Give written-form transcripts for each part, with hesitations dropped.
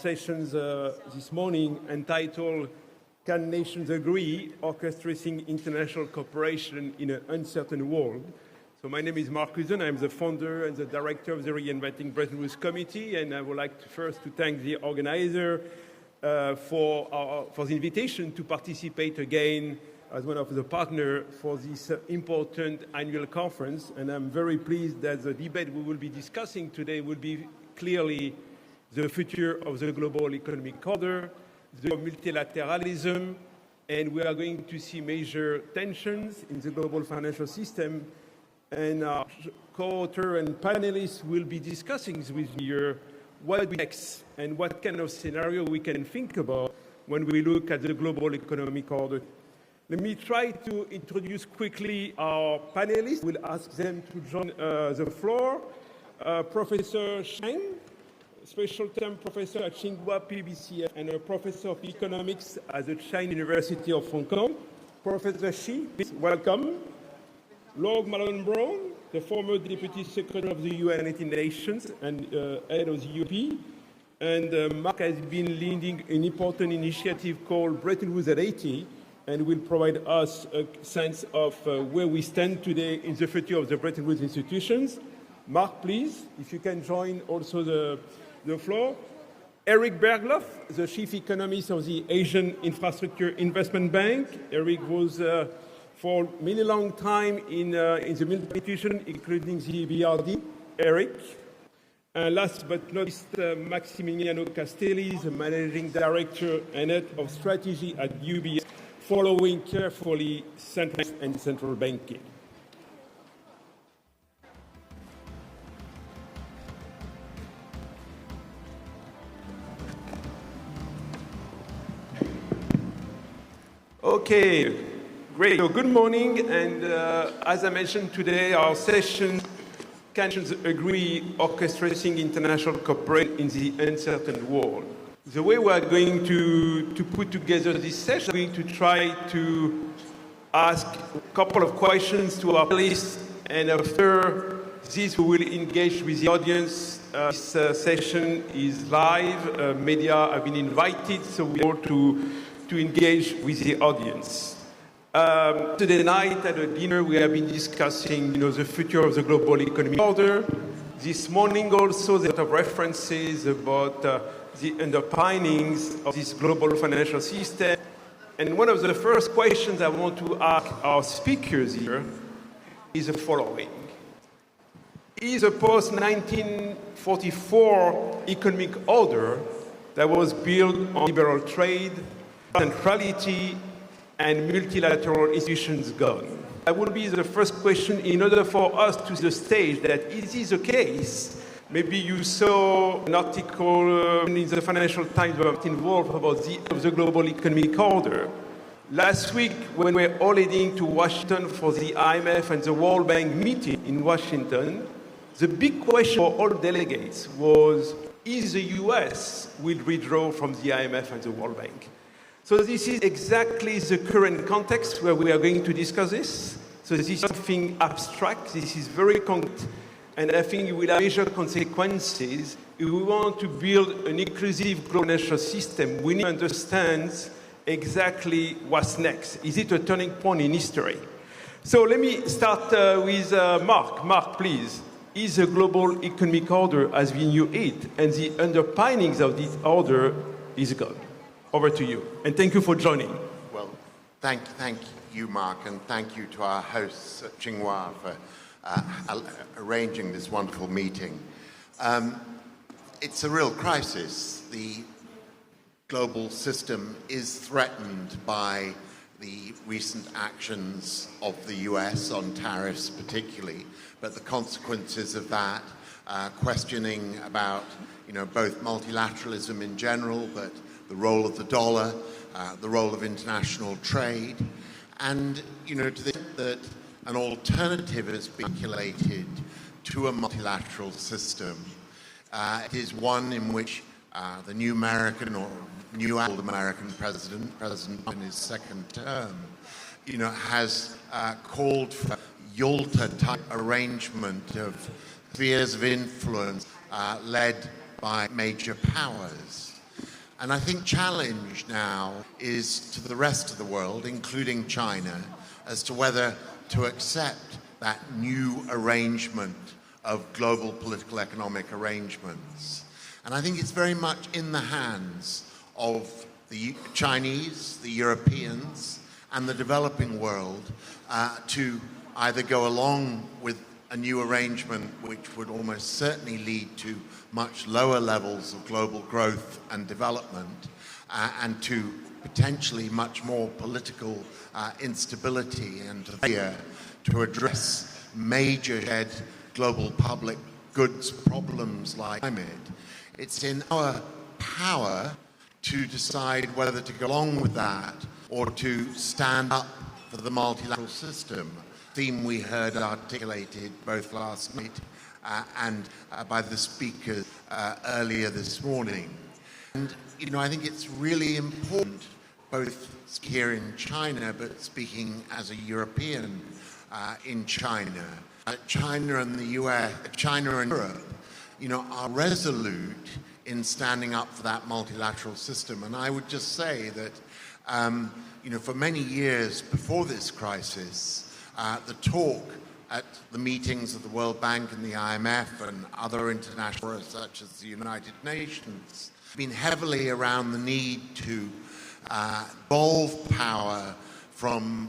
Sessions this morning entitled Can Nations Agree? Orchestrating International Cooperation in an Uncertain World. So my name is Mark Malloch-Brown. I'm the founder and the director of the Reinventing Bretton Woods Committee, and I would like to thank the organizer for the invitation to participate again as one of the partners for this important annual conference. And I'm very pleased that the debate we will be discussing today will be clearly the future of the global economic order, the multilateralism, and we are going to see major tensions in the global financial system. And our co-author and panelists will be discussing with you what next and what kind of scenario we can think about when we look at the global economic order. Let me try to introduce quickly our panelists. We'll ask them to join the floor. Professor Shi Kang, special term professor at Tsinghua PBCSF and a professor of economics at the Chinese University of Hong Kong. Professor Shi, please welcome. Mark Malloch-Brown, the former Deputy Secretary of the United Nations and head of the UP. And Mark has been leading an important initiative called Bretton Woods at 80 and will provide us a sense of where we stand today in the future of the Bretton Woods institutions. Mark, please, if you can join also the floor. Erik Berglof, the chief economist of the Asian Infrastructure Investment Bank. Erik was for a many long time in the institution, including the BRD. Erik. And last but not least, Massimiliano Castelli, the managing director and head of strategy at UBS, following carefully central banking. Okay, great. So good morning, and as I mentioned today, our session Can Nations Agree? Orchestrating International Cooperation in the Uncertain World. The way we are going to put together this session, we're going to try to ask a couple of questions to our panelists, and after this we will engage with the audience. This session is live. Media have been invited, so we're able to engage with the audience. Today night at a dinner we have been discussing the future of the global economic order. This morning also there are a lot of references about the underpinnings of this global financial system. And one of the first questions I want to ask our speakers here is the following. Is a post-1944 economic order that was built on liberal trade, centrality, and multilateral institutions gone? That would be the first question in order for us to the stage that it is the case. Maybe you saw an article in the Financial Times about the global economic order. Last week, when we were all heading to Washington for the IMF and the World Bank meeting in Washington, the big question for all delegates was, is the US will withdraw from the IMF and the World Bank? So this is exactly the current context where we are going to discuss this. So this is something abstract, this is very concrete, and I think it will have major consequences. If we want to build an inclusive global financial system, we need to understand exactly what's next. Is it a turning point in history? So let me start with Mark. Mark, please. Is the global economic order as we knew it, and the underpinnings of this order is gone? Over to you, and thank you for joining. Well, thank you, Mark, and thank you to our hosts at Tsinghua for arranging this wonderful meeting. It's a real crisis. The global system is threatened by the recent actions of the US on tariffs particularly, but the consequences of that, questioning about both multilateralism in general, but the role of the dollar, the role of international trade, and to the extent that an alternative has been articulated to a multilateral system. It is one in which the new American or new old American president in his second term, has called for Yalta-type arrangement of spheres of influence led by major powers. And I think challenge now is to the rest of the world, including China, as to whether to accept that new arrangement of global political economic arrangements. And I think it's very much in the hands of the Chinese, the Europeans, and the developing world to either go along with a new arrangement which would almost certainly lead to much lower levels of global growth and development and to potentially much more political instability and failure to address major shared global public goods problems like climate. It's in our power to decide whether to go along with that or to stand up for the multilateral system, theme we heard articulated both last night and by the speakers earlier this morning. And, you know, I think it's really important, both here in China, but speaking as a European in China, China and the US, China and Europe, you know, are resolute in standing up for that multilateral system. And I would just say that, you know, for many years before this crisis, the talk at the meetings of the World Bank and the IMF and other international forums such as the United Nations has been heavily around the need to devolve power from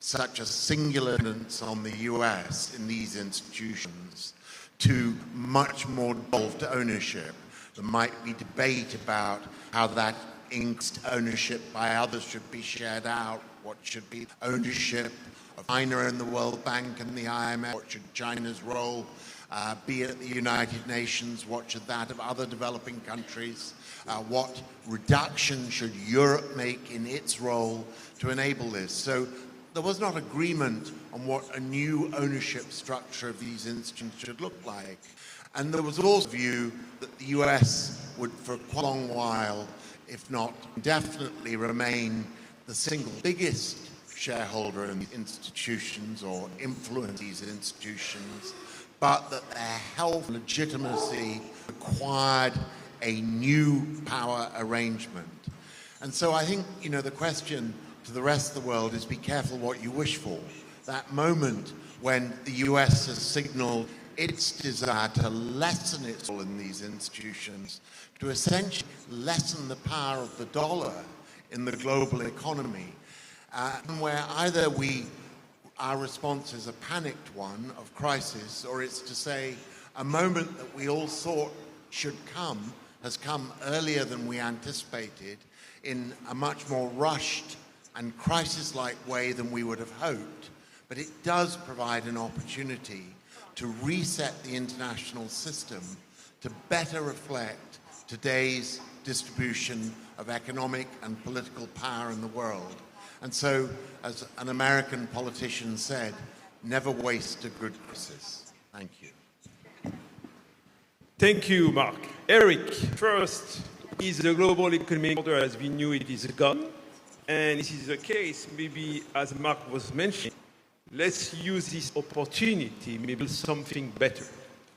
such a singular dependence on the US in these institutions to much more devolved ownership. There might be debate about how that ownership by others should be shared out, what should be ownership of China in the World Bank and the IMF, what should China's role be at the United Nations, what should that of other developing countries, what reduction should Europe make in its role to enable this. So there was not agreement on what a new ownership structure of these institutions should look like. And there was also a view that the US would for quite a long while, if not indefinitely, remain the single biggest shareholder in the institutions or influence these institutions, but that their health and legitimacy required a new power arrangement. And so I think, you know, the question to the rest of the world is be careful what you wish for. That moment when the US has signaled its desire to lessen its role in these institutions, to essentially lessen the power of the dollar in the global economy, where either our response is a panicked one of crisis, or it's to say a moment that we all thought should come has come earlier than we anticipated in a much more rushed and crisis-like way than we would have hoped. But it does provide an opportunity to reset the international system to better reflect today's distribution of economic and political power in the world. And so, as an American politician said, never waste a good crisis. Thank you. Thank you, Mark. Erik, first, is the global economic order as we knew it is gone? And this is the case, maybe as Mark was mentioning, let's use this opportunity, maybe something better.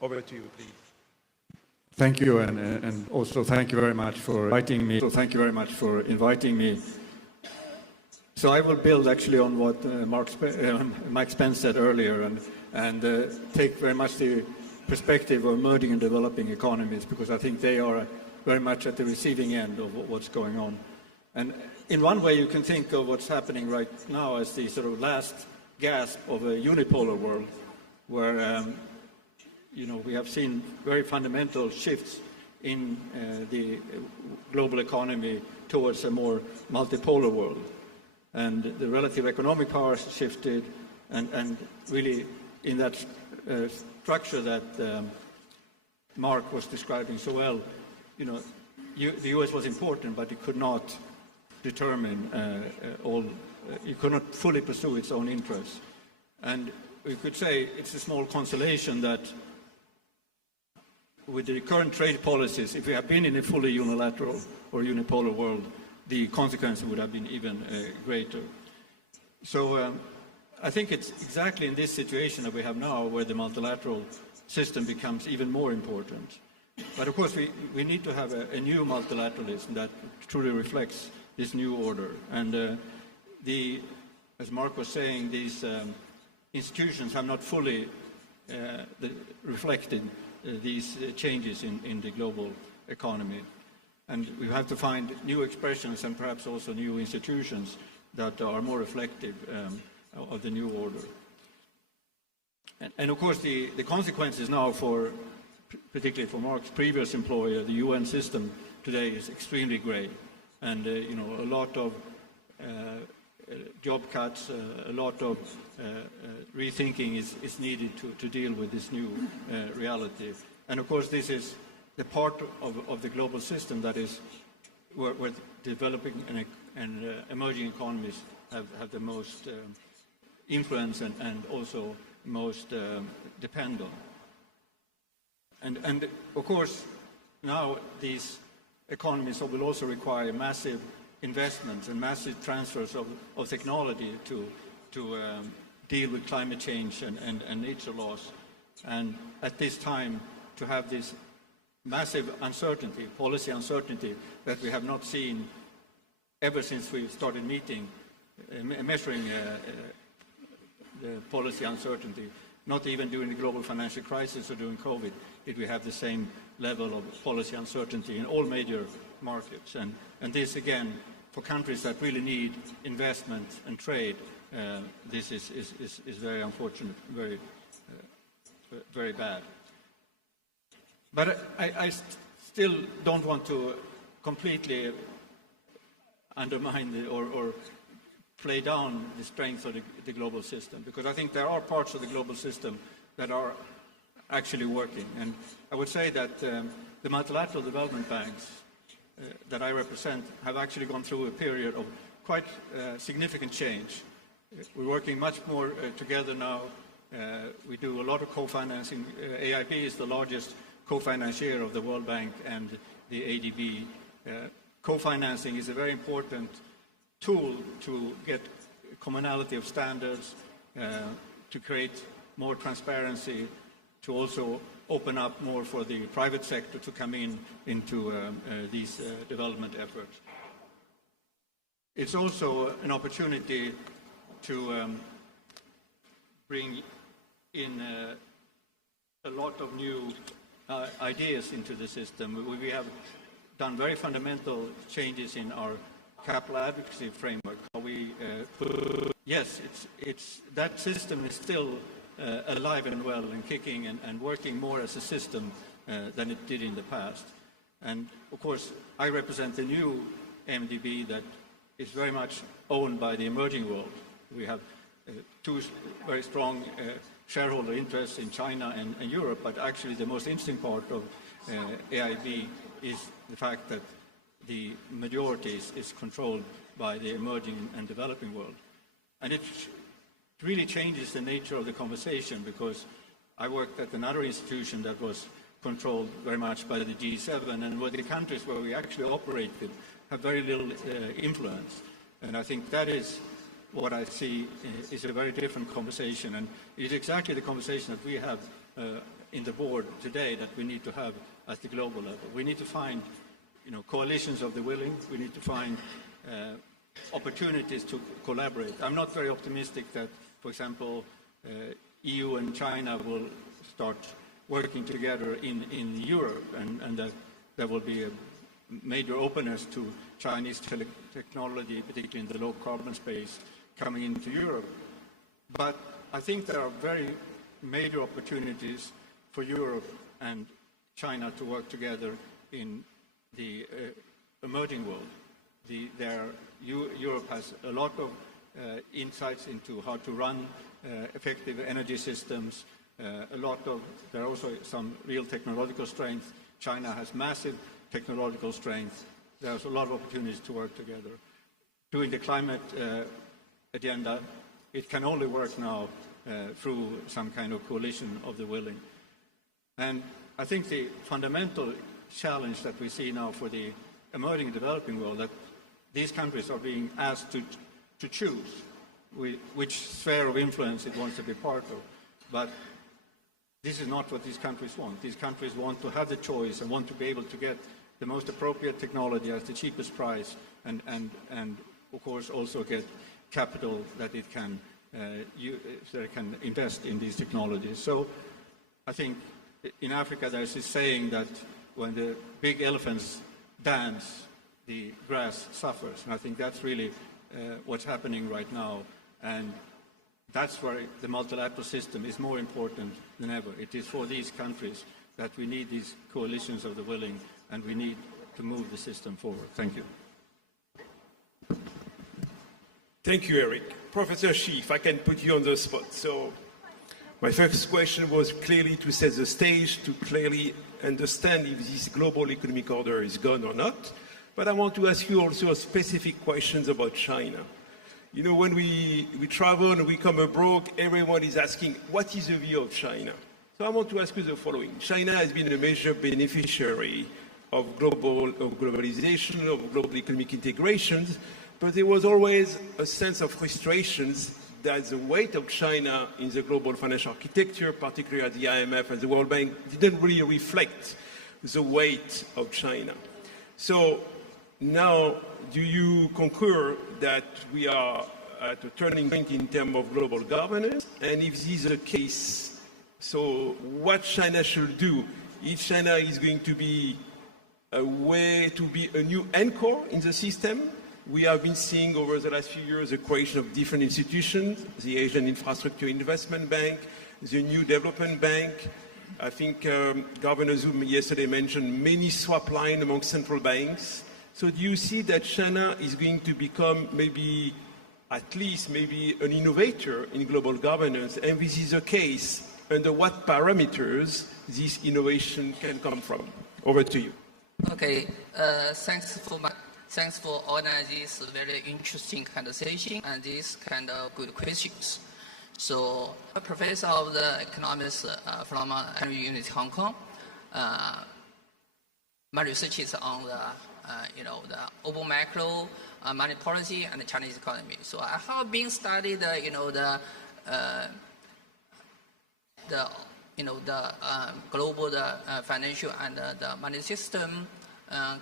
Over to you, please. Thank you, and also thank you very much for inviting me. So I will build actually on what Mike Spence said earlier and take very much the perspective of emerging and developing economies, because I think they are very much at the receiving end of what's going on. And in one way you can think of what's happening right now as the sort of last gasp of a unipolar world where you know, we have seen very fundamental shifts in the global economy towards a more multipolar world. And the relative economic powers shifted, and really in that structure that Mark was describing so well, you know, the US was important, but it could not determine it could not fully pursue its own interests. And we could say it's a small consolation that with the current trade policies, if we had been in a fully unilateral or unipolar world, the consequences would have been even greater. So I think it's exactly in this situation that we have now where the multilateral system becomes even more important. But of course, we need to have a new multilateralism that truly reflects this new order. And as Mark was saying, these institutions have not fully reflected these changes in the global economy. And we have to find new expressions and perhaps also new institutions that are more reflective of the new order. And of course, the consequences now particularly for Mark's previous employer, the UN system today is extremely grey. And, a lot of job cuts, a lot of rethinking is needed to deal with this new reality. And of course, this is the part of the global system that is where developing and emerging economies have the most influence and also most depend on. And of course, now these economies will also require massive investments and massive transfers of technology to deal with climate change and nature loss. And at this time, to have this massive uncertainty, policy uncertainty, that we have not seen ever since we started measuring the policy uncertainty, not even during the global financial crisis or during COVID, did we have the same level of policy uncertainty in all major markets. And this, again, for countries that really need investment and trade, this is very unfortunate, very bad. But I still don't want to completely undermine or play down the strength of the global system, because I think there are parts of the global system that are actually working. And I would say that the multilateral development banks that I represent have actually gone through a period of quite significant change. We're working much more together now. We do a lot of co-financing. AIIB is the largest co-financier of the World Bank and the ADB. Co-financing is a very important tool to get commonality of standards, to create more transparency, to also open up more for the private sector to come into these development efforts. It's also an opportunity to bring in a lot of new ideas into the system. We have done very fundamental changes in our capital advocacy framework. Yes, that system is still alive and well and kicking and working more as a system than it did in the past. And of course, I represent the new MDB that is very much owned by the emerging world. We have two very strong shareholder interests in China and Europe, but actually the most interesting part of AIIB is the fact that the majority is controlled by the emerging and developing world. And it really changes the nature of the conversation, because I worked at another institution that was controlled very much by the G7, and where the countries where we actually operated have very little influence. And I think that is what I see is a very different conversation, and it is exactly the conversation that we have in the board today that we need to have at the global level. We need to find coalitions of the willing. We need to find opportunities to collaborate. I'm not very optimistic that, for example, EU and China will start working together in Europe, and that there will be a major openness to Chinese technology, particularly in the low carbon space, coming into Europe. But I think there are very major opportunities for Europe and China to work together in the emerging world. Europe has a lot of insights into how to run effective energy systems. There are also some real technological strength. China has massive technological strength. There's a lot of opportunities to work together. Doing the climate agenda, it can only work now through some kind of coalition of the willing. And I think the fundamental challenge that we see now for the emerging and developing world, that these countries are being asked to choose which sphere of influence it wants to be part of. But This is not what these countries want. These countries want to have the choice and want to be able to get the most appropriate technology at the cheapest price, and of course also get capital that it can so it can invest in these technologies. So I think in Africa there's this saying that when the big elephants dance, the grass suffers, and I think that's really what's happening right now, and that's where the multilateral system is more important than ever. It is for these countries that we need these coalitions of the willing, and we need to move the system forward. Thank you. Thank you, Erik. Professor Shi, if I can put you on the spot. So my first question was clearly to set the stage, to clearly understand if this global economic order is gone or not. But I want to ask you also specific questions about China. You know, when we travel and we come abroad, everyone is asking, what is the view of China? So I want to ask you the following. China has been a major beneficiary of globalization, of global economic integrations, but there was always a sense of frustrations that the weight of China in the global financial architecture, particularly at the IMF and the World Bank, didn't really reflect the weight of China. So now, do you concur that we are at a turning point in terms of global governance? And if this is the case, so what China should do? If China is going to be a way to be a new anchor in the system, we have been seeing over the last few years the creation of different institutions, the Asian Infrastructure Investment Bank, the New Development Bank. I think Governor Zhu yesterday mentioned many swap lines among central banks. So do you see that China is going to become maybe, at least maybe an innovator in global governance? And this is the case, under what parameters this innovation can come from? Over to you. Okay, thanks for organizing this very interesting conversation and these kind of good questions. So, a professor of the economics from Henry University, Hong Kong. My research is on the the open macro, money policy, and the Chinese economy. So I have been studied, the global financial and the money system,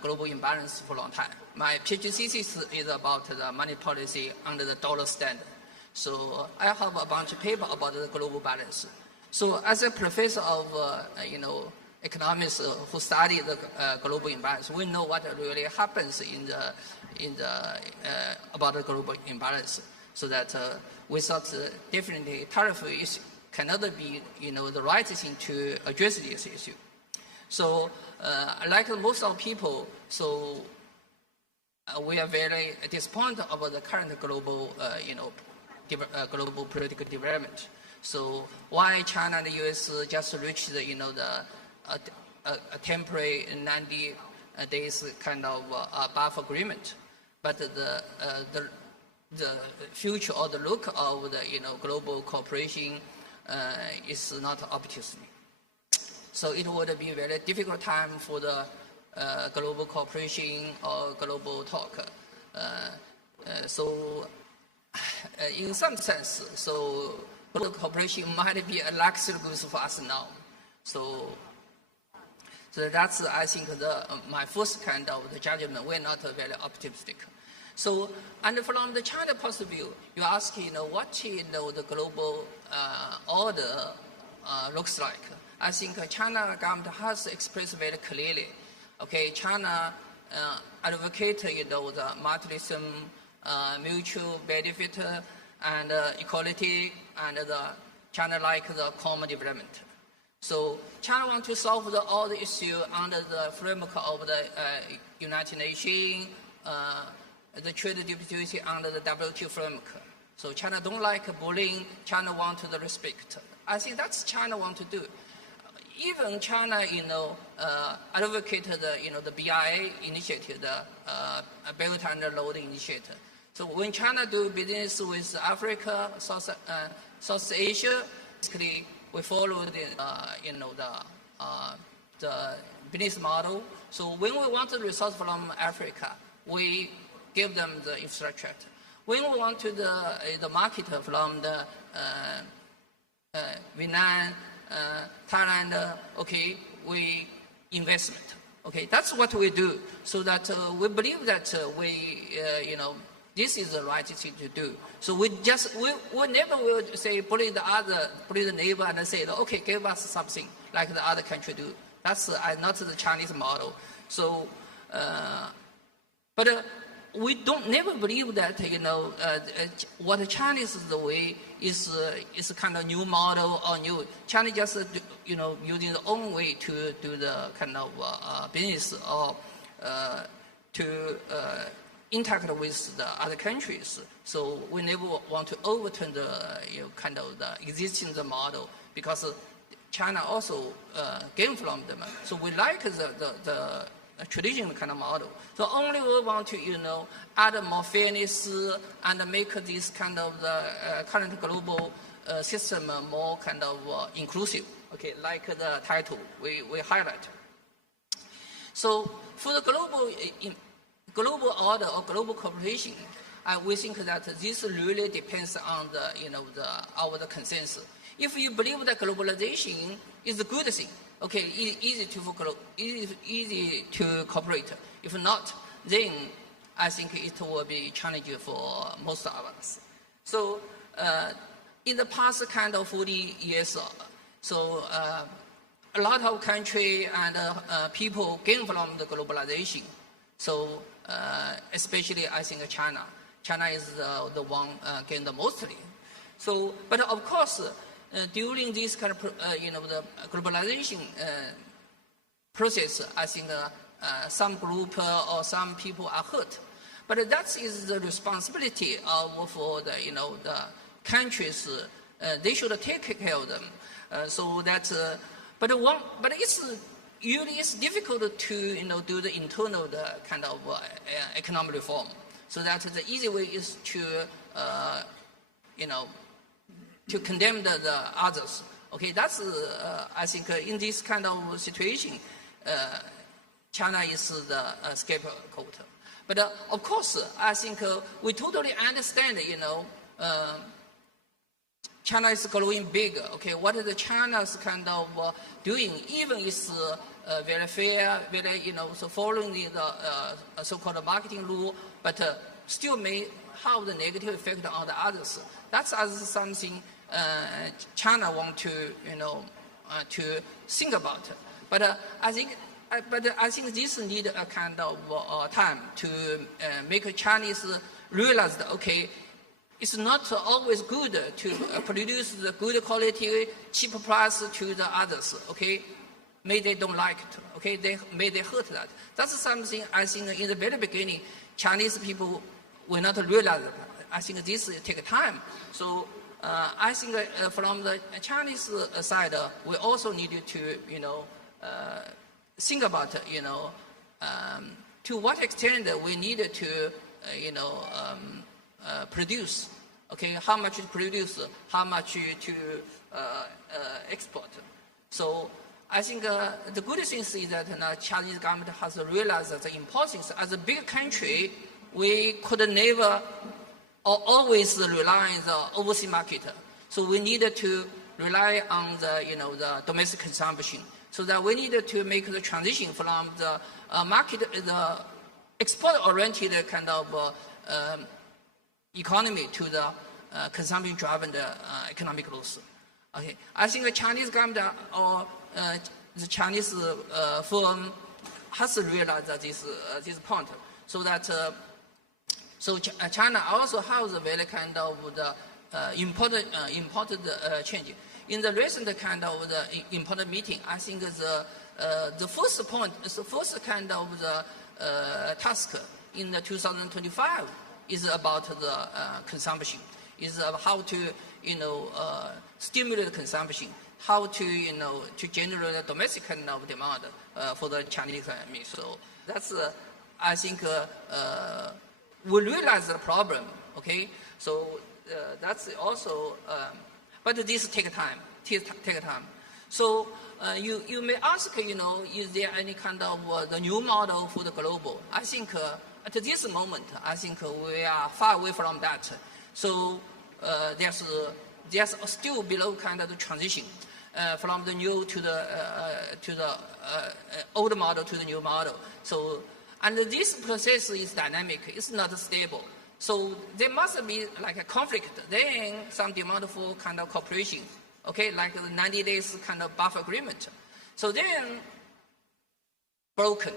global imbalance for a long time. My PhD thesis is about the money policy under the dollar standard. So I have a bunch of papers about the global balance. So as a professor of, economists who study the global imbalance, we know what really happens about the global imbalance. So that we thought definitely tariff issue cannot be, the right thing to address this issue. So, like most of people, so we are very disappointed about the current global, global political development. So why China and the U.S. just reached, a temporary 90 days kind of buffer agreement, but the future or the look of the global cooperation is not optimistic. So it would be a very difficult time for the global cooperation or global talk. So in some sense, so global cooperation might be a luxury goods for us now. So that's, I think, my first kind of the judgment. We're not very optimistic. So, and from the China point of view, you ask, what the global order looks like. I think China government has expressed very clearly. Okay, China advocate the multilateralism, mutual benefit, and equality, and China like the common development. So China wants to solve all the issues under the framework of the United Nations, the trade dispute under the WTO framework. So China don't like bullying. China wants the respect. I think that's China want to do. Even China, advocated the BRI initiative, the Belt and Road initiative. So when China do business with Africa, South Asia, basically we follow the business model. So when we want the resource from Africa, we give them the infrastructure. When we want to the market from the Vietnam, Thailand, okay, we investment. Okay, that's what we do. So that we believe that this is the right thing to do. So we never will say bully the neighbor and say, okay, give us something like the other country do. That's not the Chinese model. So, but we never believe that what the Chinese is the way is a kind of new model or new. China just using their own way to do the kind of business or to interact with the other countries. So we never want to overturn the kind of the existing model, because China also gain from them. So we like the traditional kind of model. So only we want to add more fairness and make this kind of the current global system more kind of inclusive. Okay, like the title we highlight. So for the global order or global cooperation, we think that this really depends on our consensus. If you believe that globalization is a good thing, okay, easy to cooperate. If not, then I think it will be challenging for most of us. So in the past kind of 40 years, so a lot of countries and people gain from the globalization. So especially I think China. China is the one gain the mostly. So, but of course, during this kind of the globalization process, I think some group or some people are hurt. But that is the responsibility for the countries. They should take care of them. So that, but it's difficult to do the internal kind of economic reform. So that the easy way is to to condemn the others. Okay, that's I think in this kind of situation, China is the scapegoat. But of course, I think we totally understand. China is growing big. Okay, what is the China's kind of doing? Even is very fair, very so following the so-called marketing rule, but still may have the negative effect on the others. That's something China want to to think about. But I think this need a kind of time to make Chinese realize that okay, it's not always good to produce the good quality, cheap price to the others. Okay, may they don't like it. Okay, may they hurt that. That's something I think in the very beginning, Chinese people will not realize that. I think this take time. So I think from the Chinese side, we also need to think about to what extent we need to produce. Okay, how much to produce, how much to export. So I think the good thing is that the Chinese government has realized that the importance as a big country, we could never or always rely on the overseas market. So we needed to rely on the domestic consumption. So that we needed to make the transition from the market, the export-oriented kind of economy to the consumption-driven economic growth. Okay, I think the Chinese government or the Chinese firm has realized that this point. So that China also has a very kind of the important change. In the recent kind of the important meeting, I think the first point, the first kind of the task in the 2025 is about the consumption. Is how to stimulate consumption, how to to generate a domestic kind of demand for the Chinese economy. So that's I think we realize the problem. Okay, so that's also, but this take time. Take time. So you may ask, is there any kind of the new model for the global? I think at this moment, I think we are far away from that. So there's still below kind of the transition. from the new to the old model to the new model. So, and this process is dynamic. It's not stable. So there must be like a conflict. Then some demand for kind of cooperation. Okay, like the 90 days kind of buffer agreement. So then broken,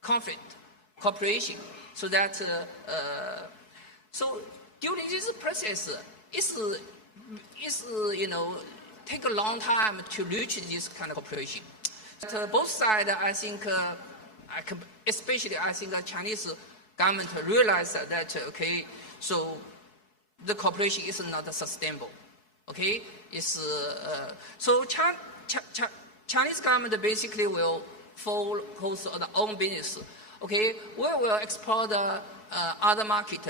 conflict, cooperation. So that so during this process, it's take a long time to reach this kind of cooperation. But both sides, I think, especially I think the Chinese government realized that okay, so the cooperation is not sustainable. Okay, it's so Chinese government basically will focus on their own business. Okay, we will explore the other market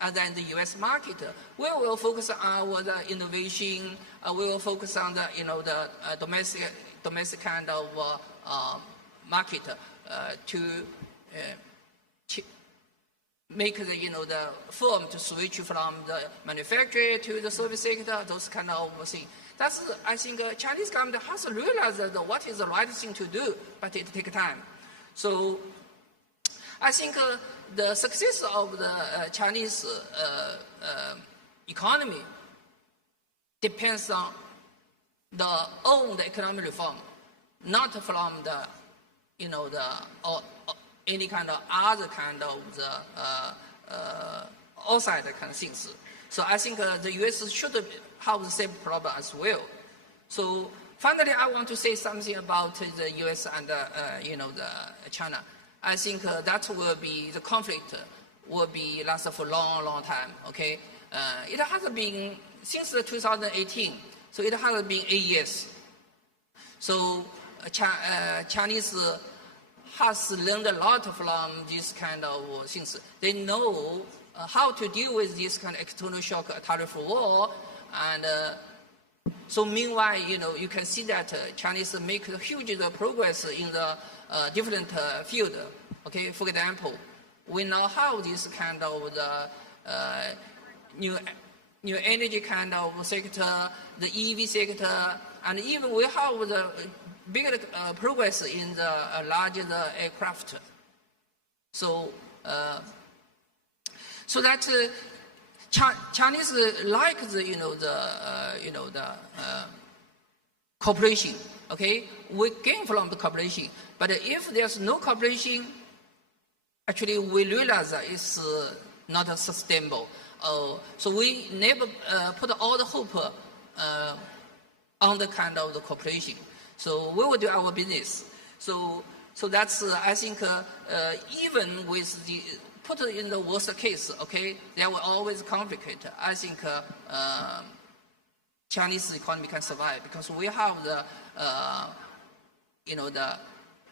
other than the U.S. market. We will focus on our innovation. We will focus on the the domestic kind of market to make the the firm to switch from the manufacturer to the service sector. Those kind of things. That's I think Chinese government has to realize that what is the right thing to do, but it takes time. So I think the success of the Chinese economy depends on the own economic reform, not from the or any kind of other kind of the outside kind of things. So I think the U.S. should have the same problem as well. So finally, I want to say something about the U.S. and the China. I think that will be the conflict will be last for a long time. Okay, it has been since 2018, so it has been 8 years. So Chinese has learned a lot from this kind of things. They know how to deal with this kind of external shock, tariff war, and so meanwhile, you can see that Chinese make huge progress in the different field. Okay, for example, we now have this kind of the new energy kind of sector, the EV sector, and even we have the bigger progress in the larger aircraft. So, so that Chinese like the cooperation. Okay, we gain from the cooperation, but if there's no cooperation, actually we realize that it's not sustainable. So we never put all the hope on the kind of the cooperation. So we will do our business. So that's I think even with the put in the worst case, okay, there will always complicate. I think Chinese economy can survive because we have the the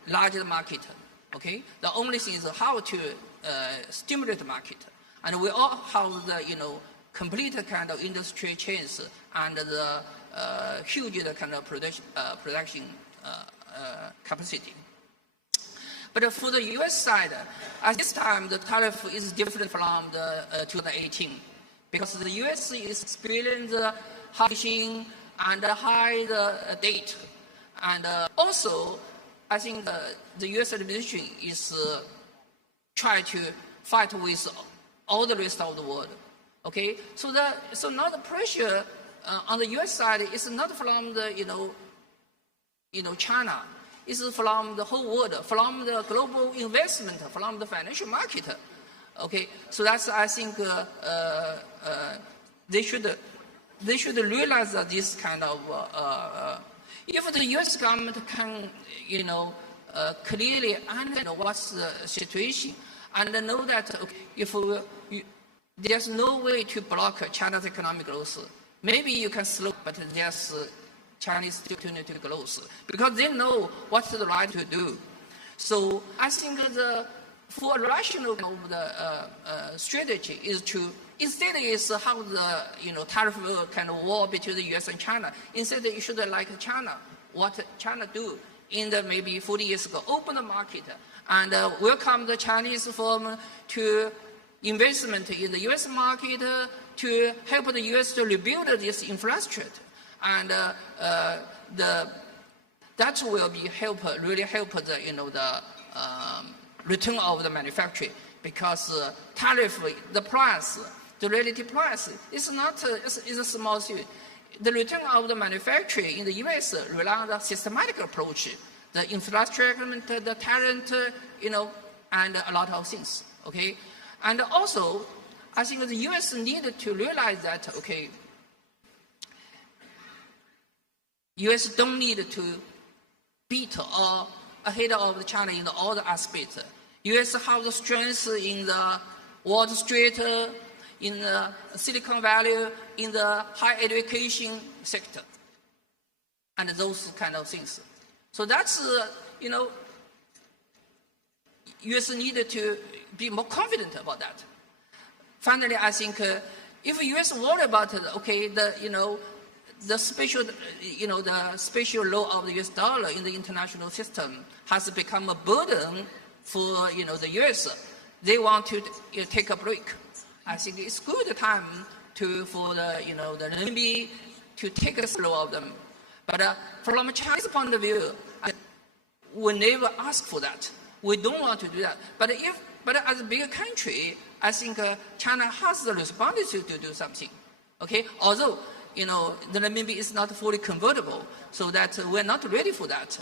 largest market. Okay, the only thing is how to stimulate the market, and we all have the complete kind of industry chains and the huge kind of production capacity. But for the U.S. side, at this time the tariff is different from the 2018 because the U.S. is experiencing high inflation and high debt, and also I think the U.S. administration is trying to fight with all the rest of the world. Okay, so now the pressure on the U.S. side is not from the China. It's from the whole world, from the global investment, from the financial market. Okay, so that's I think they should realize that this kind of if the U.S. government can clearly understand what's the situation and know that if there's no way to block China's economic growth, maybe you can slow, but there's Chinese opportunity to growth because they know what's the right to do. So I think for a rational of the strategy is to instead is how the tariff kind of war between the U.S. and China. Instead, you should like China. What China do in the maybe 40 years ago, open the market and welcome the Chinese firm to investment in the U.S. market to help the U.S. to rebuild this infrastructure. and that will be really help the the return of the manufacturing, because tariff, the price, the relative price is not is a small thing. The return of the manufacturing in the U.S. rely on the systematic approach, the infrastructure, the talent, and a lot of things. Okay, and also I think the U.S. needed to realize that U.S. don't need to beat or ahead of China in all the aspects. U.S. have the strength in the Wall Street, in the Silicon Valley, in the higher education sector, and those kind of things. So that's, U.S. needed to be more confident about that. Finally, I think if U.S. worry about the special, the special law of the U.S. dollar in the international system has become a burden for the U.S. They want to take a break. I think it's good time for the the renminbi to take a slow of them. But from a Chinese point of view, we never ask for that. We don't want to do that. But as a bigger country, I think China has the responsibility to do something. Okay, although the renminbi is not fully convertible, so that we're not ready for that.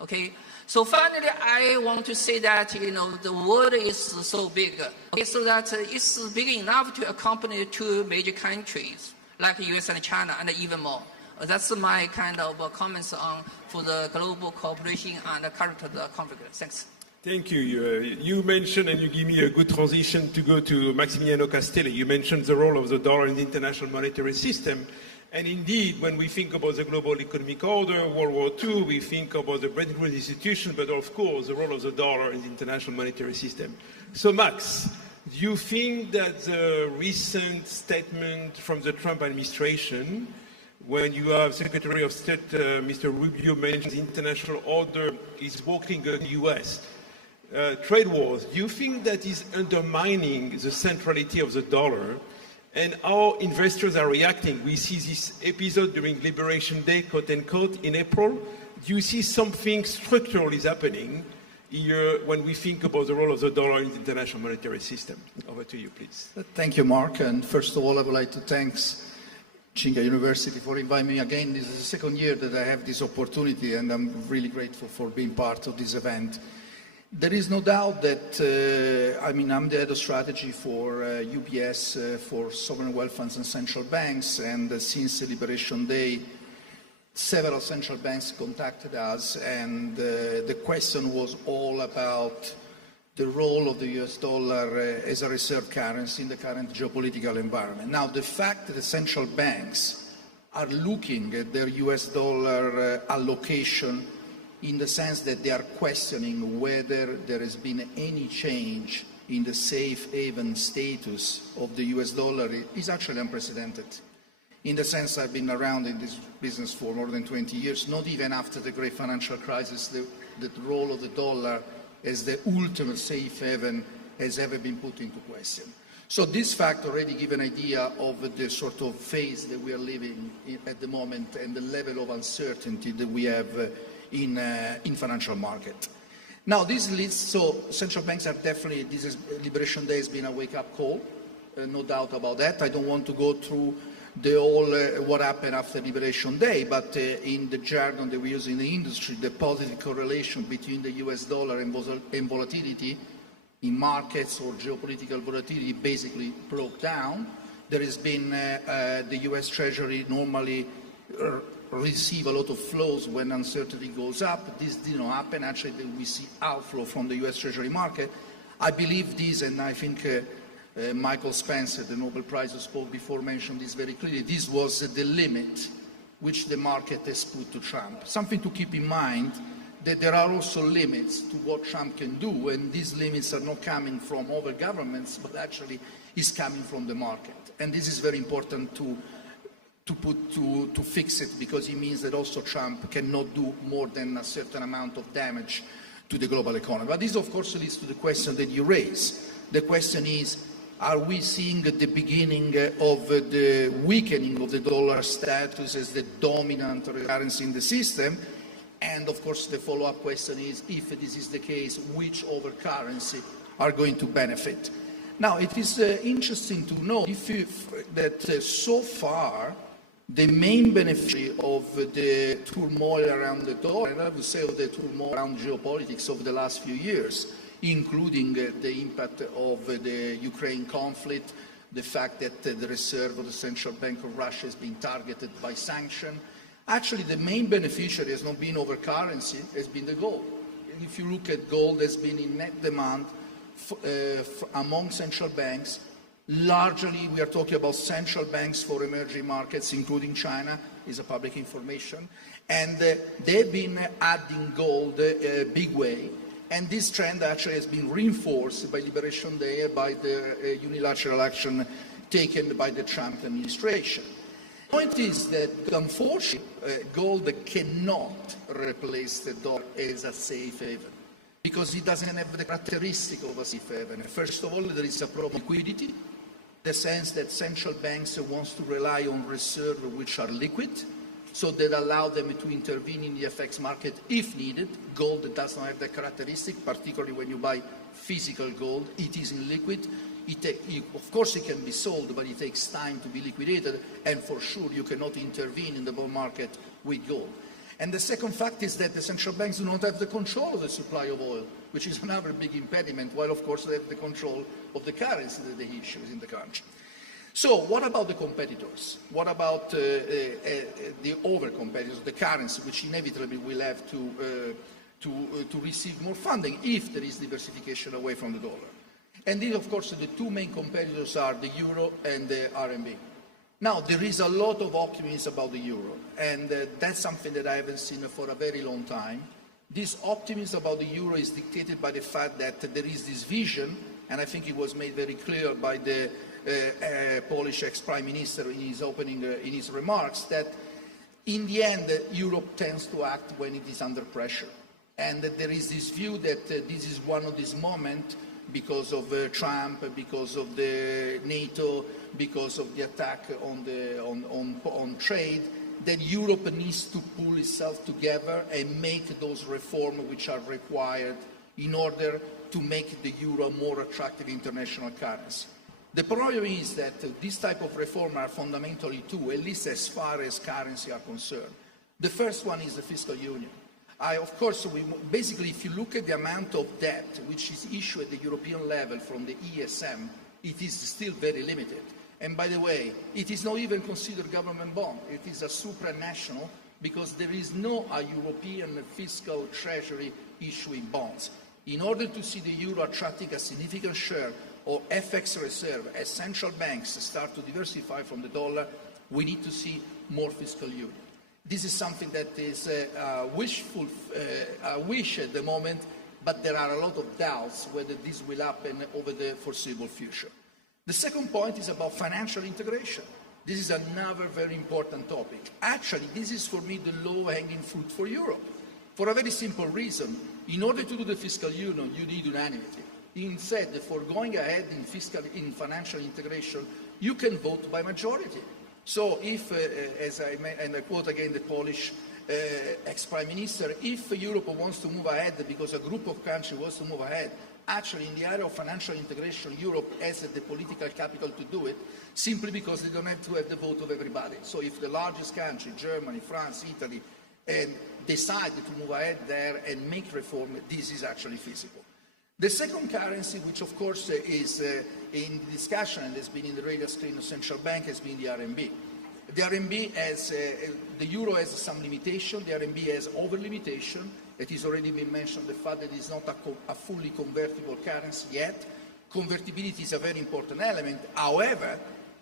Okay. So finally, I want to say that the world is so big, so that it's big enough to accompany two major countries like U.S. and China, and even more. That's my kind of comments on for the global cooperation and the current conflict. Thanks. Thank you. You mentioned, and you give me a good transition to go to Massimiliano Castelli. You mentioned the role of the dollar in the international monetary system. And indeed, when we think about the global economic order, World War II, we think about the Bretton Woods institution, but of course, the role of the dollar in the international monetary system. So, Max, do you think that the recent statement from the Trump administration, when you have Secretary of State Mr. Rubio mentions the international order is working against the U.S., trade wars, do you think that is undermining the centrality of the dollar? And how investors are reacting? We see this episode during Liberation Day, quote unquote, in April. Do you see something structural is happening here when we think about the role of the dollar in the international monetary system? Over to you, please. Thank you, Mark. And first of all, I would like to thank Tsinghua University for inviting me again. This is the second year that I have this opportunity, and I'm really grateful for being part of this event. There is no doubt that, I'm the head of strategy for UBS, for sovereign wealth funds and central banks, and since Liberation Day, several central banks contacted us, and the question was all about the role of the US dollar as a reserve currency in the current geopolitical environment. Now, the fact that the central banks are looking at their US dollar allocation in the sense that they are questioning whether there has been any change in the safe haven status of the US dollar is actually unprecedented. In the sense I've been around in this business for more than 20 years, not even after the great financial crisis, the role of the dollar as the ultimate safe haven has ever been put into question. So this fact already gives an idea of the sort of phase that we are living in at the moment and the level of uncertainty that we have in financial market. Now this leads, so central banks are definitely, Liberation Day has been a wake-up call, no doubt about that. I don't want to go through the whole what happened after Liberation Day, but in the jargon that we use in the industry, the positive correlation between the US dollar and volatility in markets or geopolitical volatility basically broke down. There has been the US Treasury normally receive a lot of flows when uncertainty goes up. This did not happen. Actually, we see outflow from the US Treasury market. I believe this, and I think Michael Spencer, the Nobel Prize who spoke before, mentioned this very clearly. This was the limit which the market has put to Trump. Something to keep in mind, that there are also limits to what Trump can do, and these limits are not coming from other governments, but actually is coming from the market. And this is very important to fix it, because it means that also Trump cannot do more than a certain amount of damage to the global economy. But this, of course, leads to the question that you raise. The question is Are we seeing the beginning of the weakening of the dollar status as the dominant currency in the system? And of course, the follow-up question is, if this is the case, which other currency are going to benefit? Now, it is interesting to know that so far, the main beneficiary of the turmoil around the dollar, and I would say of the turmoil around geopolitics over the last few years, including the impact of the Ukraine conflict, the fact that the reserve of the Central Bank of Russia has been targeted by sanction. Actually, the main beneficiary has not been over currency, has been the gold. And if you look at gold, has been in net demand among central banks. Largely, we are talking about central banks for emerging markets, including China, is a public information. And they've been adding gold a big way. And this trend actually has been reinforced by Liberation Day, by the unilateral action taken by the Trump administration. The point is that, unfortunately, gold cannot replace the dollar as a safe haven, because it doesn't have the characteristic of a safe haven. First of all, there is a problem of liquidity, the sense that central banks want to rely on reserves which are liquid, so that allow them to intervene in the FX market if needed. Gold does not have that characteristic, particularly when you buy physical gold. It is illiquid. Of course, it can be sold, but it takes time to be liquidated, and for sure, you cannot intervene in the bond market with gold. And the second fact is that the central banks do not have the control of the supply of oil, which is another big impediment, while of course they have the control of the currency that they issue in the country. So what about the competitors? What about the other competitors, the currency, which inevitably will have to receive more funding if there is diversification away from the dollar? And these, of course, the two main competitors are the euro and the RMB. Now, there is a lot of optimism about the euro, and that's something that I haven't seen for a very long time. This optimism about the euro is dictated by the fact that there is this vision, and I think it was made very clear by the Polish ex-prime minister in his opening, in his remarks, that in the end, Europe tends to act when it is under pressure. And there is this view that this is one of these moments, because of Trump, because of the NATO, because of the attack on trade, that Europe needs to pull itself together and make those reforms which are required in order to make the euro a more attractive international currency. The problem is that this type of reform are fundamentally two, at least as far as currency are concerned. The first one is the fiscal union. Of course, basically, if you look at the amount of debt which is issued at the European level from the ESM, it is still very limited. And by the way, it is not even considered government bond. It is a supranational, because there is no European fiscal treasury issuing bonds. In order to see the euro attracting a significant share of FX reserve as central banks start to diversify from the dollar, we need to see more fiscal union. This is something that is a wish at the moment, but there are a lot of doubts whether this will happen over the foreseeable future. The second point is about financial integration. This is another very important topic. Actually, this is for me the low-hanging fruit for Europe, for a very simple reason. In order to do the fiscal union, you need unanimity. Instead, for going ahead in financial integration, you can vote by majority. So if, and I quote again the Polish ex-prime minister, if Europe wants to move ahead because a group of countries wants to move ahead, actually in the area of financial integration, Europe has the political capital to do it, simply because they don't have to have the vote of everybody. So if the largest country, Germany, France, Italy, decide to move ahead there and make reform, this is actually feasible. The second currency, which of course is in discussion and has been in the radar screen of central bank, has been the RMB. The RMB has, the euro has some limitation, the RMB has over limitation. It has already been mentioned, the fact that it is not a fully convertible currency yet. Convertibility is a very important element. However,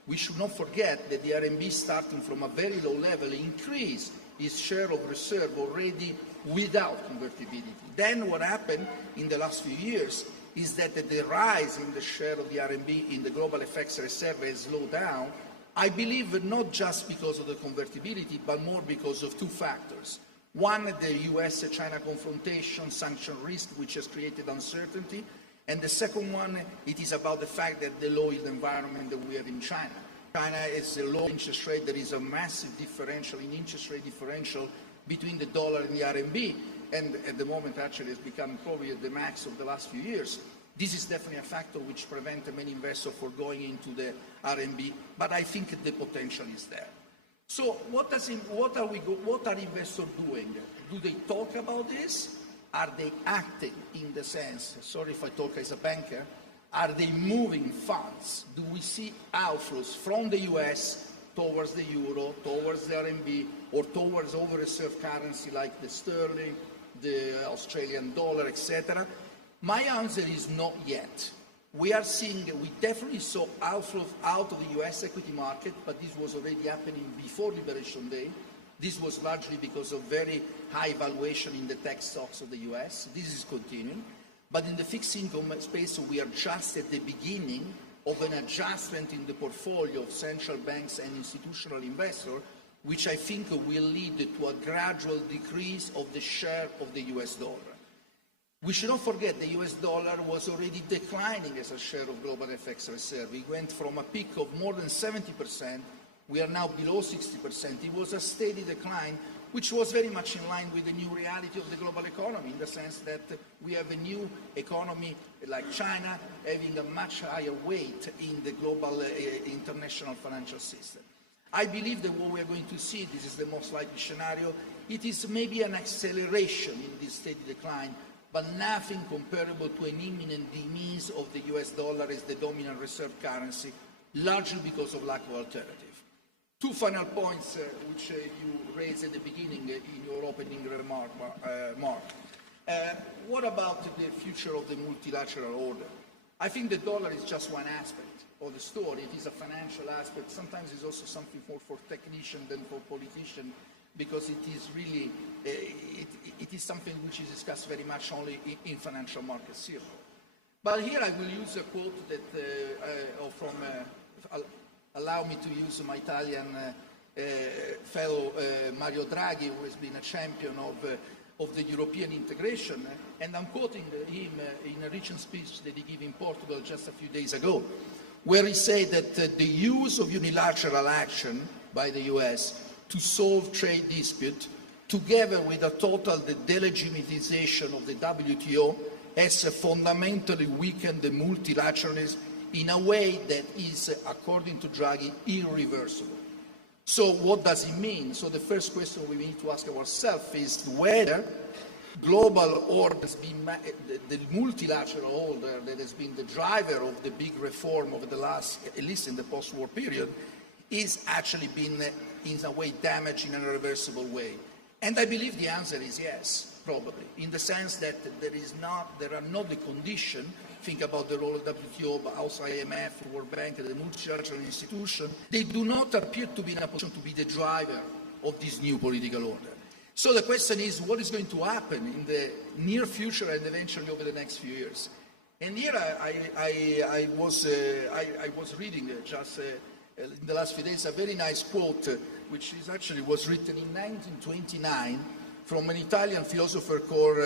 we should not forget that the RMB, starting from a very low level, increased its share of reserve already without convertibility. Then what happened in the last few years is that the rise in the share of the RMB in the global FX reserve has slowed down, I believe not just because of the convertibility, but more because of two factors. One, the US-China confrontation, sanction risk, which has created uncertainty. And the second one, it is about the fact that the low yield environment that we have in China. China is a low interest rate. There is a massive differential in interest rate differential between the dollar and the RMB. And at the moment, actually, it's become probably at the max of the last few years. This is definitely a factor which prevents many investors from going into the RMB, but I think the potential is there. So what are investors doing? Do they talk about this? Are they acting in the sense, sorry if I talk as a banker, are they moving funds? Do we see outflows from the US towards the euro, towards the RMB, or towards over-reserve currency like the sterling, the Australian dollar, etc.? My answer is not yet. We definitely saw outflows out of the US equity market, but this was already happening before Liberation Day. This was largely because of very high valuation in the tech stocks of the US. This is continuing. But in the fixed income space, we are just at the beginning of an adjustment in the portfolio of central banks and institutional investors, which I think will lead to a gradual decrease of the share of the US dollar. We should not forget the US dollar was already declining as a share of global FX reserve. We went from a peak of more than 70%. We are now below 60%. It was a steady decline, which was very much in line with the new reality of the global economy, in the sense that we have a new economy like China having a much higher weight in the global international financial system. I believe that what we are going to see, this is the most likely scenario, it is maybe an acceleration in this steady decline, but nothing comparable to an imminent demise of the US dollar as the dominant reserve currency, largely because of lack of alternative. Two final points which you raised at the beginning in your opening remark, Mark. What about the future of the multilateral order? I think the dollar is just one aspect of the story. It is a financial aspect. Sometimes it's also something more for technicians than for politicians, because it is really, it is something which is discussed very much only in financial market circles. But here I will use a quote that allow me to use my Italian fellow Mario Draghi, who has been a champion of the European integration, and I'm quoting him in a recent speech that he gave in Portugal just a few days ago, where he said that the use of unilateral action by the US to solve trade dispute, together with a total delegitimization of the WTO, has fundamentally weakened the multilateralism in a way that is, according to Draghi, irreversible. So what does it mean? So the first question we need to ask ourselves is whether global order has been, the multilateral order that has been the driver of the big reform over the last, at least in the post-war period, is actually been in a way damaged in an irreversible way. And I believe the answer is yes, probably, in the sense that there are not the conditions. Think about the role of WTO, but also IMF, World Bank, the multilateral institution. They do not appear to be in a position to be the driver of this new political order. So the question is, what is going to happen in the near future and eventually over the next few years? And here I was reading just in the last few days a very nice quote, which is actually was written in 1929 from an Italian philosopher called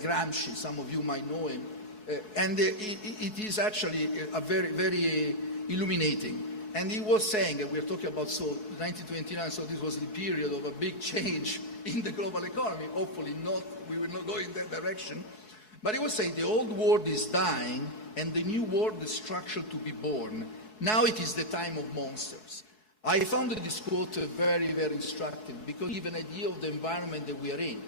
Gramsci. Some of you might know him. And it is actually a very, very illuminating. And he was saying, and we're talking about 1929, so this was the period of a big change in the global economy. Hopefully we will not go in that direction. But he was saying the old world is dying and the new world is structured to be born. Now it is the time of monsters. I found this quote very, very instructive because it gives an idea of the environment that we are in.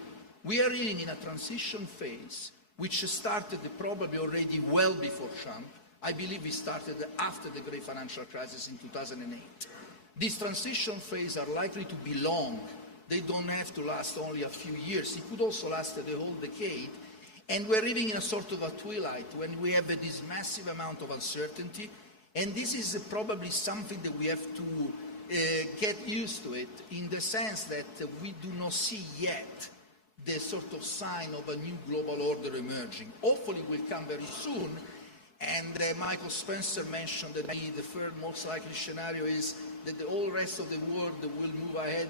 We are in a transition phase which started probably already well before Trump. I believe it started after the great financial crisis in 2008. These transition phases are likely to be long. They don't have to last only a few years. It could also last the whole decade. And we're living in a sort of a twilight when we have this massive amount of uncertainty. And this is probably something that we have to get used to it, in the sense that we do not see yet the sort of sign of a new global order emerging. Hopefully it will come very soon. And Michael Spencer mentioned that the third most likely scenario is that the whole rest of the world will move ahead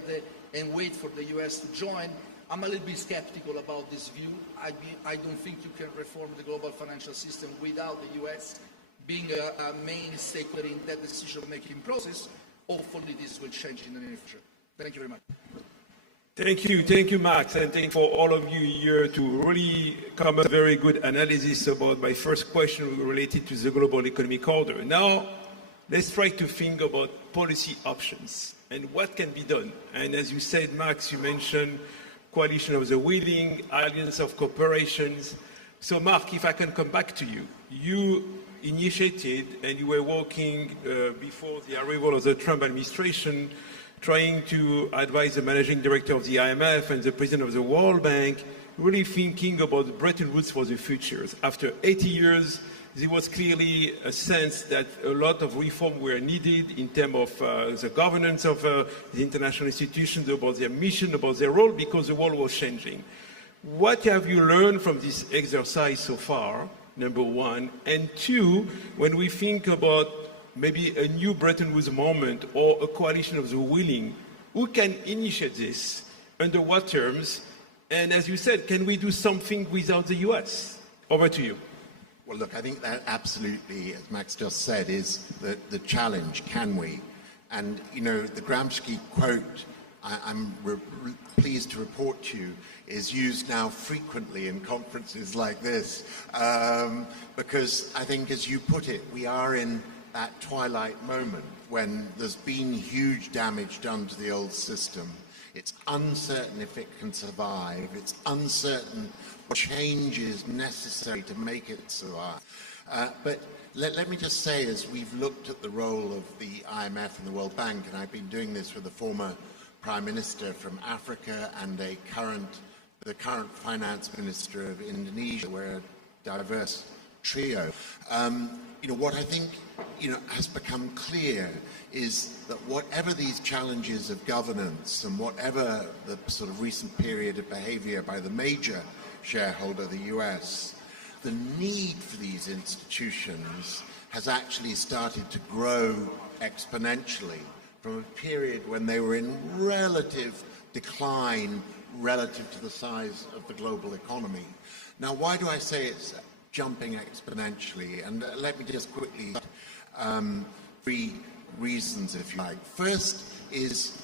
and wait for the US to join. I'm a little bit skeptical about this view. I don't think you can reform the global financial system without the US being a main stakeholder in that decision-making process. Hopefully this will change in the near future. Thank you very much. Thank you, Max, and thank for all of you here to really come up with very good analysis about my first question related to the global economic order. Now, let's try to think about policy options and what can be done. And as you said, Max, you mentioned coalition of the willing, alliance of corporations. So, Mark, if I can come back to you, you initiated and you were working before the arrival of the Trump administration, trying to advise the managing director of the IMF and the president of the World Bank, really thinking about Bretton Woods for the future. After 80 years, there was clearly a sense that a lot of reform were needed in terms of the governance of the international institutions, about their mission, about their role, because the world was changing. What have you learned from this exercise so far, number one? And two, when we think about maybe a new Bretton Woods moment or a coalition of the willing, who can initiate this, under what terms? And as you said, can we do something without the US? Over to you. Well, look, I think that absolutely, as Max just said, is the challenge. Can we? And, you know, the Gramsci quote, I'm pleased to report to you, is used now frequently in conferences like this, because I think, as you put it, we are in that twilight moment when there's been huge damage done to the old system. It's uncertain if it can survive. It's uncertain what change is necessary to make it survive. But let me just say, as we've looked at the role of the IMF and the World Bank, and I've been doing this with a former Prime Minister from Africa and the current Finance Minister of Indonesia, we're a diverse trio. You know, what I think, you know, has become clear is that whatever these challenges of governance and whatever the sort of recent period of behavior by the major shareholder, the US, the need for these institutions has actually started to grow exponentially from a period when they were in relative decline relative to the size of the global economy. Now, why do I say it's jumping exponentially? And let me just quickly, three reasons, if you like. First is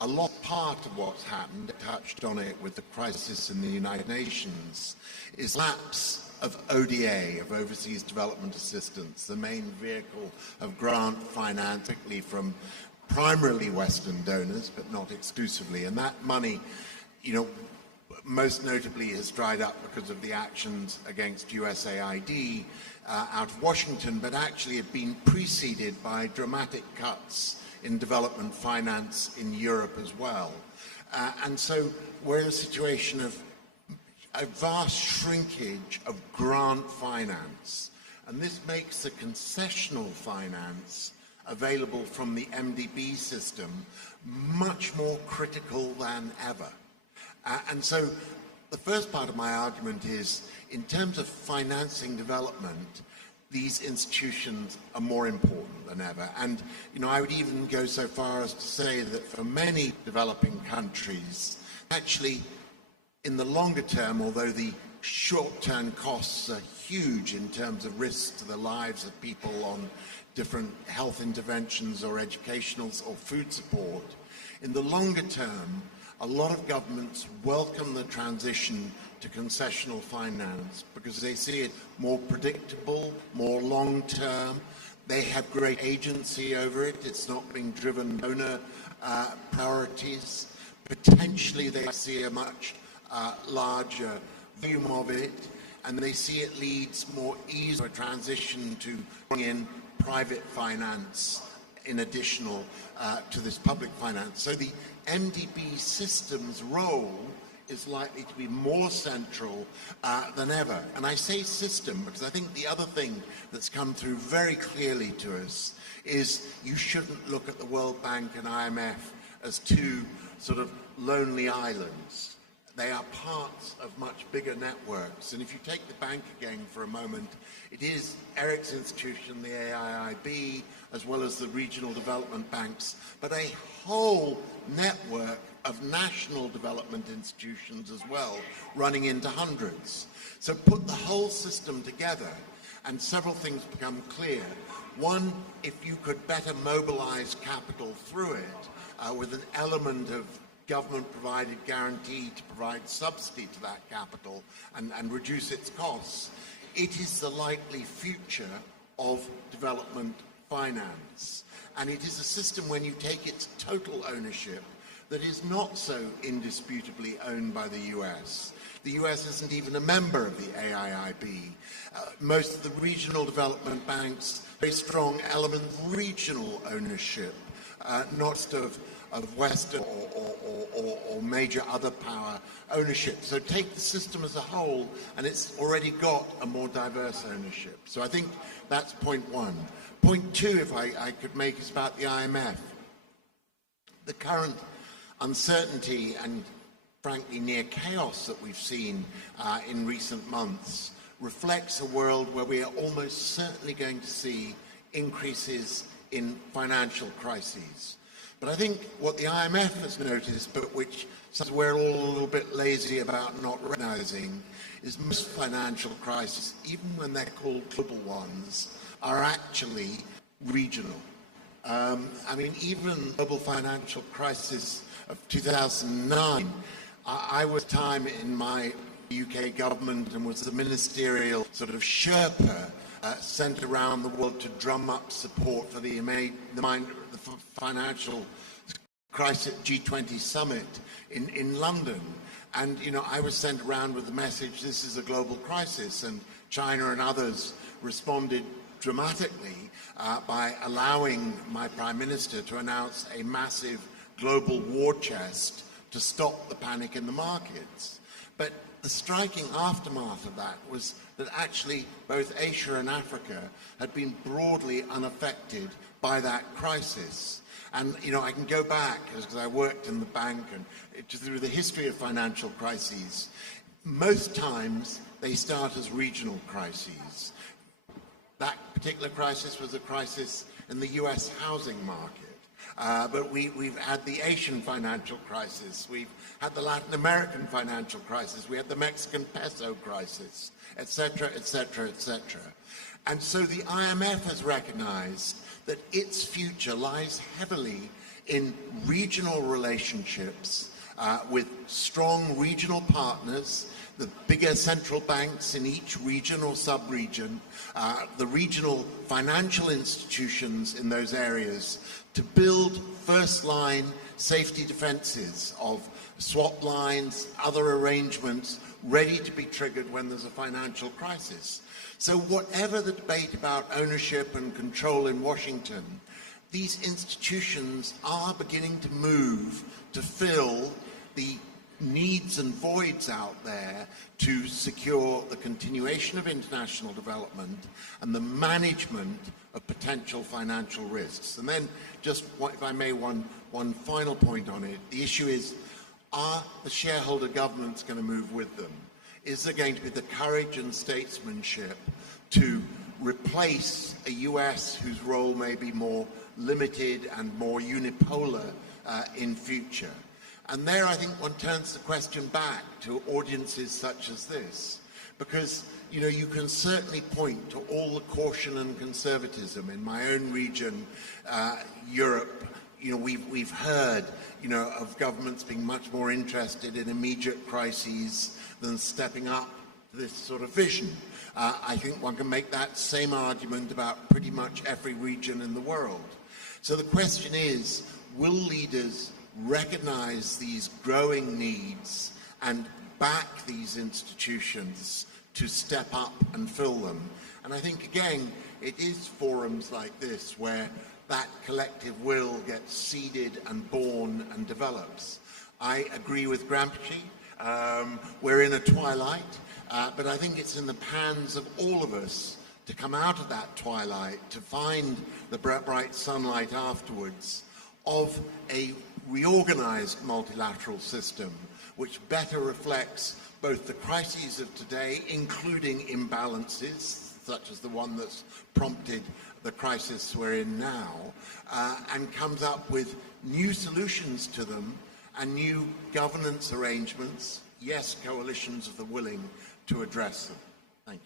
a lot part of what's happened, I touched on it with the crisis in the United Nations, is lapse of ODA, of Overseas Development Assistance, the main vehicle of grant finance, particularly from primarily Western donors, but not exclusively. And that money, you know, most notably has dried up because of the actions against USAID out of Washington, but actually have been preceded by dramatic cuts in development finance in Europe as well. And so we're in a situation of a vast shrinkage of grant finance. And this makes the concessional finance available from the MDB system much more critical than ever. And so the first part of my argument is, in terms of financing development, these institutions are more important than ever. And, you know, I would even go so far as to say that for many developing countries, actually, in the longer term, although the short-term costs are huge in terms of risks to the lives of people on different health interventions or educational or food support, in the longer term, a lot of governments welcome the transition to concessional finance because they see it more predictable, more long-term. They have great agency over it. It's not being driven by donor priorities. Potentially they see a much larger volume of it, and they see it leads more easily a transition to bring in private finance in additional to this public finance. So the MDB system's role is likely to be more central than ever. And I say system because I think the other thing that's come through very clearly to us is you shouldn't look at the World Bank and IMF as two sort of lonely islands. They are parts of much bigger networks. And if you take the bank again for a moment, it is Erik's institution, the AIIB, as well as the regional development banks, but a whole network of national development institutions as well, running into hundreds. So put the whole system together, and several things become clear. One, if you could better mobilize capital through it with an element of government-provided guarantee to provide subsidy to that capital and reduce its costs, it is the likely future of development finance. And it is a system, when you take its total ownership, that is not so indisputably owned by the US. The US isn't even a member of the AIIB. Most of the regional development banks, very strong element of regional ownership, not just of Western or major other power ownership. So take the system as a whole, and it's already got a more diverse ownership. So I think that's point one. Point two, if I could make, is about the IMF. The current uncertainty and, frankly, near chaos that we've seen in recent months reflects a world where we are almost certainly going to see increases in financial crises. But I think what the IMF has noticed, but which we're all a little bit lazy about not recognizing, is most financial crises, even when they're called global ones, are actually regional. I mean, even global financial crisis of 2009, I was time in my UK government and was the ministerial sort of Sherpa sent around the world to drum up support for the financial crisis G20 summit in London. And, you know, I was sent around with the message, this is a global crisis, and China and others responded dramatically by allowing my Prime Minister to announce a massive global war chest to stop the panic in the markets. But the striking aftermath of that was that actually both Asia and Africa had been broadly unaffected by that crisis. And, you know, I can go back, because I worked in the bank and through the history of financial crises. Most times they start as regional crises. That particular crisis was a crisis in the US housing market. But we've had the Asian financial crisis, we've had the Latin American financial crisis, we had the Mexican peso crisis, etc., etc., etc. And so the IMF has recognized that its future lies heavily in regional relationships with strong regional partners, the bigger central banks in each region or sub-region, the regional financial institutions in those areas, to build first-line safety defenses of swap lines, other arrangements, ready to be triggered when there's a financial crisis. So whatever the debate about ownership and control in Washington, these institutions are beginning to move to fill the needs and voids out there to secure the continuation of international development and the management of potential financial risks. And then just, if I may, one final point on it. The issue is, are the shareholder governments going to move with them? Is there going to be the courage and statesmanship to replace a US whose role may be more limited and more unipolar in future? And there, I think, one turns the question back to audiences such as this, because, you know, you can certainly point to all the caution and conservatism in my own region, Europe. You know, we've heard, you know, of governments being much more interested in immediate crises than stepping up to this sort of vision. I think one can make that same argument about pretty much every region in the world. So the question is, will leaders recognize these growing needs and back these institutions to step up and fill them? And I think, again, it is forums like this where that collective will gets seeded and born and develops. I agree with Gramsci. We're in a twilight, but I think it's in the hands of all of us to come out of that twilight, to find the bright sunlight afterwards of a reorganized multilateral system which better reflects both the crises of today, including imbalances, such as the one that's prompted the crisis we're in now, and comes up with new solutions to them and new governance arrangements, yes, coalitions of the willing to address them? Thank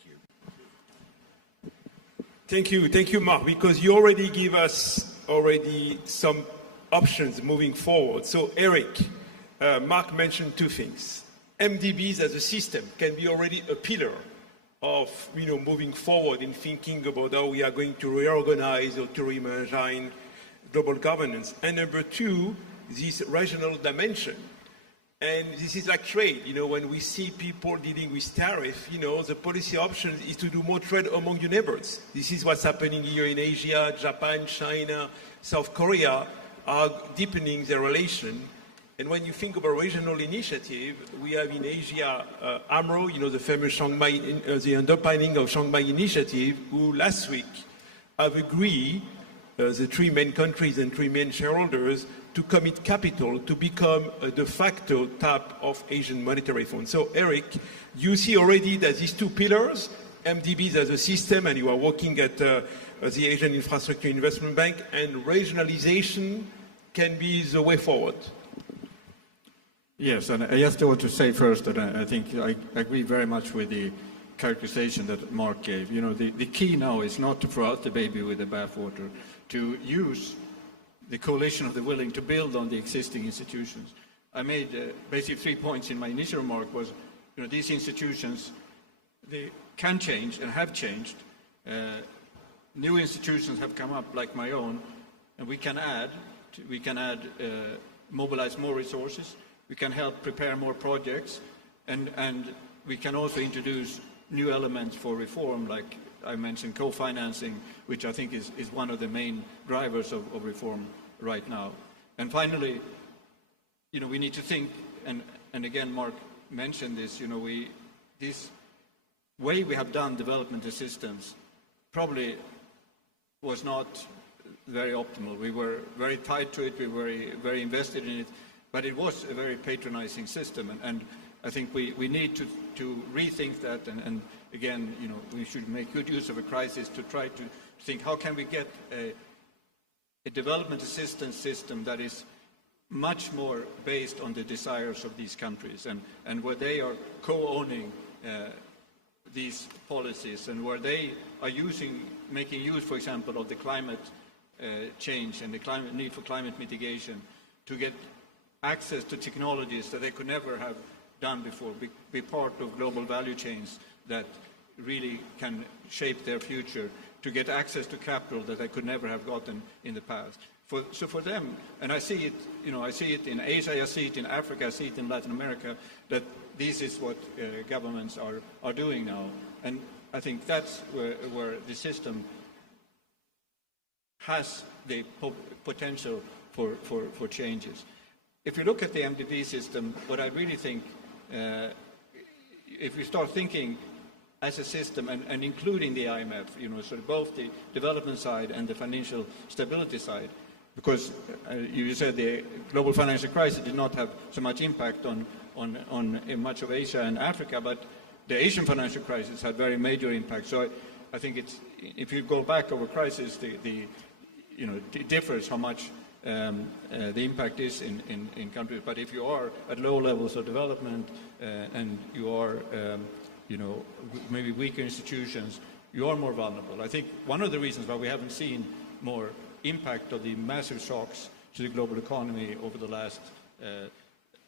you. Thank you, Mark, because you already give us some options moving forward. So, Erik, Mark mentioned two things. MDBs as a system can be already a pillar of moving forward in thinking about how we are going to reorganize or to reimagine global governance. And number two, this regional dimension. And this is like trade. When we see people dealing with tariff, the policy option is to do more trade among your neighbors. This is what's happening here in Asia. Japan, China, South Korea are deepening their relation. And when you think about regional initiative, we have in Asia AMRO, the famous Shanghai, the underpinning of Shanghai Initiative, who last week have agreed, the three main countries and three main shareholders, to commit capital to become a de facto type of Asian monetary fund. So, Erik, you see already that these two pillars, MDBs as a system, and you are working at the Asian Infrastructure Investment Bank, and regionalization can be the way forward. Yes, and I just want to say first that I think I agree very much with the characterization that Mark gave. The key now is not to throw out the baby with the bathwater, to use the coalition of the willing to build on the existing institutions. I made basically 3 points in my initial remark. Was these institutions, they can change and have changed. New institutions have come up like my own, and we can mobilize more resources. We can help prepare more projects, and we can also introduce new elements for reform, like I mentioned co-financing, which I think is one of the main drivers of reform right now. And finally, we need to think, and again, Mark mentioned this, this way we have done development assistance probably was not very optimal. We were very tied to it, we were very invested in it, but it was a very patronizing system, and I think we need to rethink that, and again, we should make good use of a crisis to try to think how can we get a development assistance system that is much more based on the desires of these countries, and where they are co-owning these policies, and where they are making use, for example, of the climate change and the need for climate mitigation to get access to technologies that they could never have done before, be part of global value chains that really can shape their future, to get access to capital that they could never have gotten in the past. So for them, and I see it, I see it in Asia, I see it in Africa, I see it in Latin America, that this is what governments are doing now. And I think that's where the system has the potential for changes. If you look at the MDB system, what I really think, if we start thinking as a system and including the IMF, sort of both the development side and the financial stability side, because you said the global financial crisis did not have so much impact on much of Asia and Africa, but the Asian financial crisis had very major impact. So I think if you go back over crisis, it differs how much the impact is in countries. But if you are at low levels of development and you are, maybe weaker institutions, you are more vulnerable. I think one of the reasons why we haven't seen more impact of the massive shocks to the global economy over the last,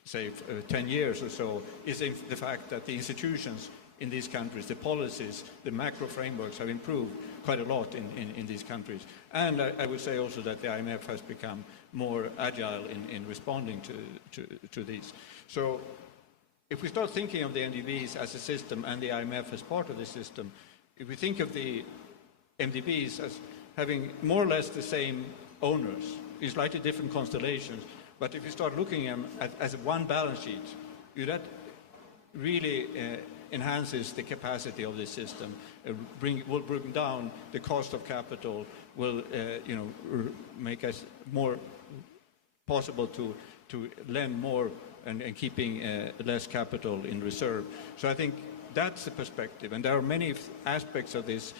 10 years or so is the fact that the institutions in these countries, the policies, the macro frameworks have improved quite a lot in these countries. And I would say also that the IMF has become more agile in responding to these. So if we start thinking of the MDBs as a system and the IMF as part of the system, if we think of the MDBs as having more or less the same owners, in slightly different constellations, but if you start looking at them as one balance sheet, that really enhances the capacity of the system, will bring down the cost of capital, will make us more possible to lend more and keeping less capital in reserve. So I think that's the perspective. And there are many aspects of this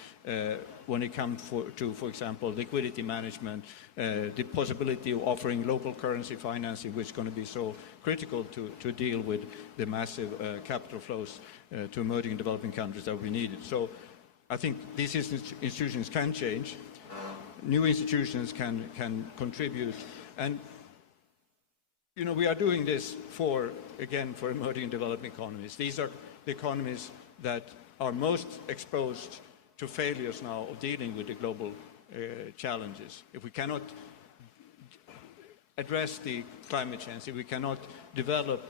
when it comes to, for example, liquidity management, the possibility of offering local currency financing, which is going to be so critical to deal with the massive capital flows to emerging and developing countries that we needed. So I think these institutions can change. New institutions can contribute. And you know, we are doing this for emerging and developing economies. These are the economies that are most exposed to failures now of dealing with the global challenges. If we cannot address the climate change, if we cannot develop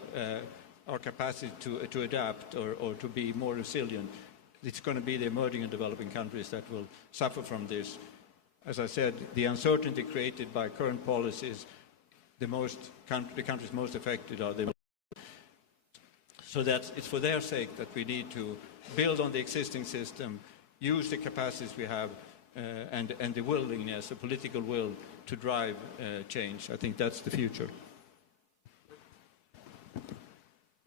our capacity to adapt or to be more resilient, it's going to be the emerging and developing countries that will suffer from this. As I said, the uncertainty created by current policies, the countries most affected are the. So that it's for their sake that we need to build on the existing system, use the capacities we have, and the willingness, the political will to drive change. I think that's the future.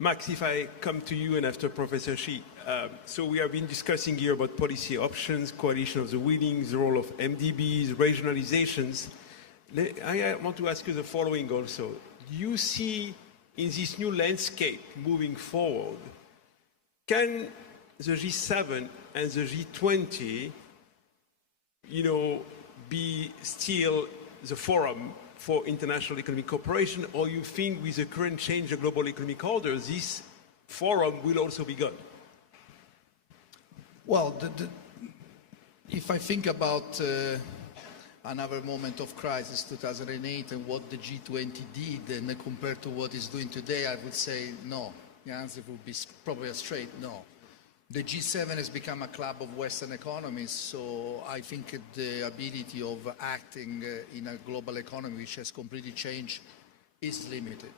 Max, if I come to you and after Professor Shi, so we have been discussing here about policy options, coalition of the willing, the role of MDBs, regionalizations. I want to ask you the following also. Do you see in this new landscape moving forward, can the G7 and the G20, you know, be still the forum for international economic cooperation, or you think with the current change of global economic order, this forum will also be gone? Well, if I think about another moment of crisis, 2008, and what the G20 did, and compared to what it's doing today, I would say no. The answer would be probably a straight no. The G7 has become a club of Western economies, so I think the ability of acting in a global economy which has completely changed is limited.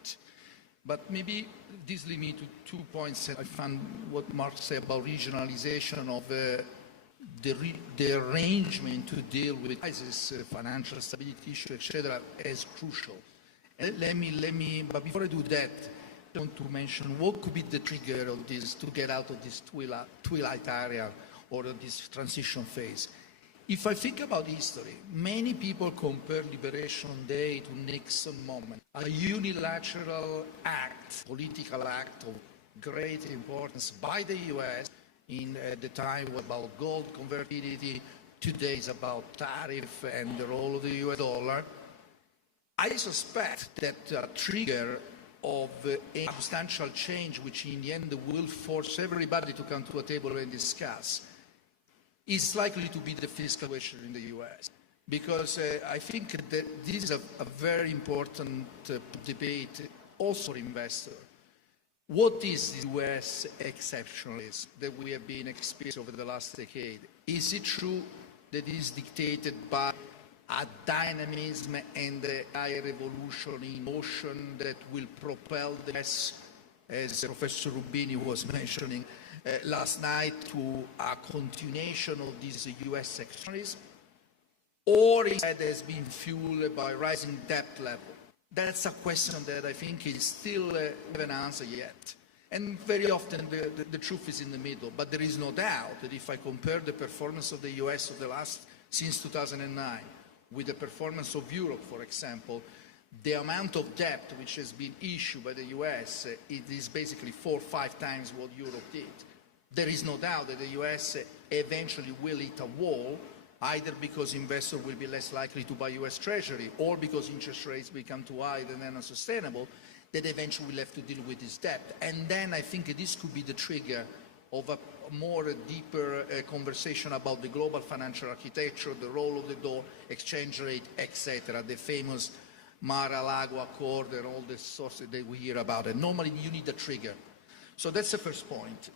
But maybe this leads me to 2 points that I found what Mark said about regionalization of the arrangement to deal with crisis, financial stability issue, etc., as crucial. But before I do that, I want to mention what could be the trigger of this to get out of this twilight area or this transition phase. If I think about history, many people compare Liberation Day to Nixon moment, a unilateral act, political act of great importance by the US in the time about gold convertibility, today is about tariff and the role of the US dollar. I suspect that a trigger of a substantial change, which in the end will force everybody to come to a table and discuss, is likely to be the fiscal question in the US. Because I think that this is a very important debate also for investors. What is the US exceptionalism that we have been experiencing over the last decade? Is it true that it is dictated by a dynamism and a revolution in motion that will propel the US, as Professor Rubini was mentioning last night, to a continuation of this US exceptionalism? Or instead has been fueled by rising debt level? That's a question that I think is still have an answer yet. And very often the truth is in the middle. But there is no doubt that if I compare the performance of the US of the last, since 2009, with the performance of Europe, for example, the amount of debt which has been issued by the US, it is basically 4 or 5 times what Europe did. There is no doubt that the US eventually will hit a wall, either because investors will be less likely to buy US Treasury or because interest rates become too high and then unsustainable, that eventually we'll have to deal with this debt. And then I think this could be the trigger of a more deeper conversation about the global financial architecture, the role of the dollar, exchange rate, etc., the famous Mar-a-Lago Accord and all the sources that we hear about. And normally you need a trigger. So that's the first point.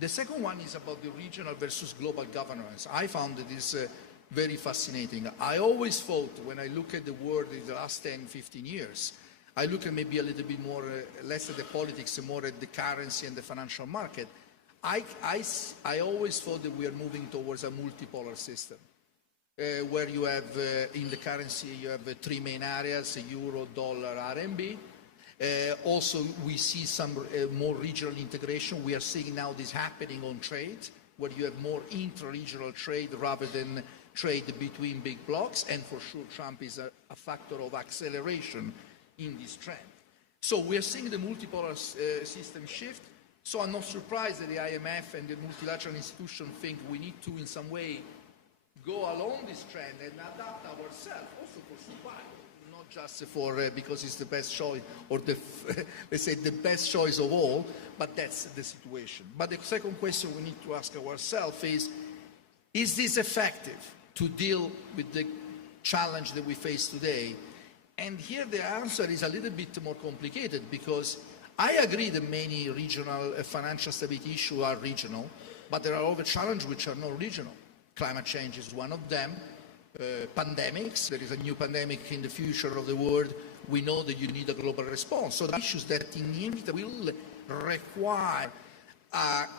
The second one is about the regional versus global governance. I found this very fascinating. I always thought, when I look at the world in the last 10, 15 years, I look at maybe a little bit more, less at the politics and more at the currency and the financial market. I always thought that we are moving towards a multipolar system, where you have, in the currency, you have 3 main areas, euro, dollar, RMB, Also, we see some more regional integration. We are seeing now this happening on trade, where you have more intra-regional trade rather than trade between big blocs, and for sure Trump is a factor of acceleration in this trend. So we are seeing the multipolar system shift. So I'm not surprised that the IMF and the multilateral institution think we need to in some way go along this trend and adapt ourselves also for survival, not just for because it's the best choice or the let's say the best choice of all, but that's the situation. But the second question we need to ask ourselves is this effective to deal with the challenge that we face today? And here the answer is a little bit more complicated, because I agree that many regional financial stability issues are regional, but there are other challenges which are not regional. Climate change is one of them. Pandemics, there is a new pandemic in the future of the world. We know that you need a global response. So the issues that in the end will require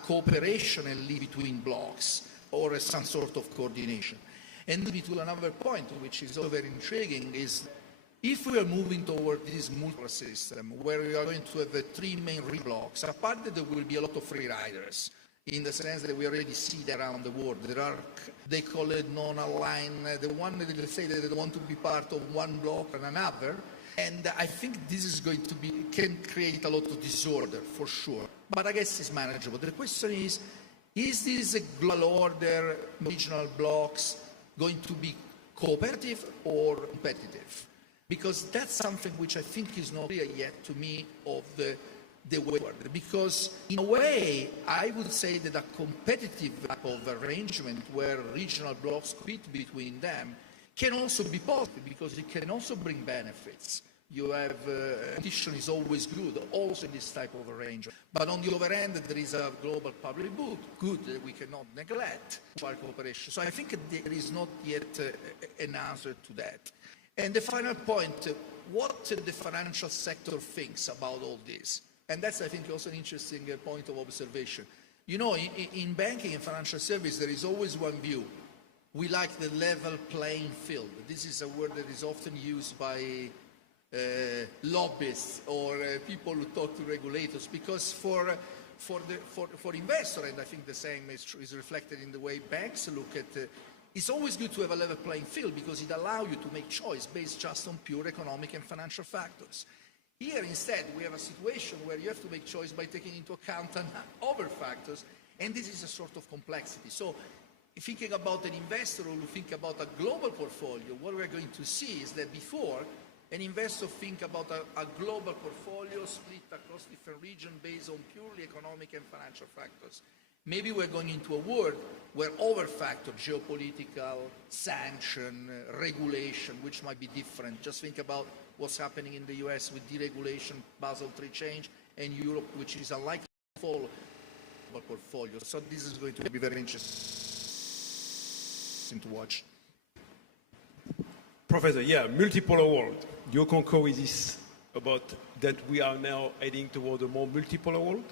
cooperation and live between blocks or some sort of coordination. And to another point, which is also very intriguing, is if we are moving toward this multipolar system, where we are going to have three main blocks, apart that there will be a lot of free riders, in the sense that we already see that around the world. There are, they call it non-aligned, the one that they say that they want to be part of one block and another. And I think this is going to be, can create a lot of disorder for sure. But I guess it's manageable. The question is this a global order, regional blocks, going to be cooperative or competitive? Because that's something which I think is not clear yet to me of the way forward. Because in a way, I would say that a competitive type of arrangement where regional blocks compete between them can also be positive, because it can also bring benefits. You have, competition is always good, also in this type of arrangement. But on the other hand, there is a global public good that we cannot neglect for cooperation. So I think there is not yet an answer to that. And the final point, what the financial sector thinks about all this. And that's, I think, also an interesting point of observation. You know, in banking and financial service, there is always one view. We like the level playing field. This is a word that is often used by lobbyists or people who talk to regulators, because for investors, and I think the same is reflected in the way banks look at it's always good to have a level playing field, because it allows you to make choice based just on pure economic and financial factors. Here, instead, we have a situation where you have to make choice by taking into account other factors, and this is a sort of complexity. So, thinking about an investor who think about a global portfolio, what we're going to see is that before, an investor think about a global portfolio split across different regions based on purely economic and financial factors. Maybe we're going into a world where other factors, geopolitical, sanction, regulation, which might be different. Just think about what's happening in the US with deregulation, Basel III change, and Europe, which is unlikely to follow a portfolio. So this is going to be very interesting to watch. Professor, yeah, multipolar world. Do you concur with this about that we are now heading toward a more multipolar world?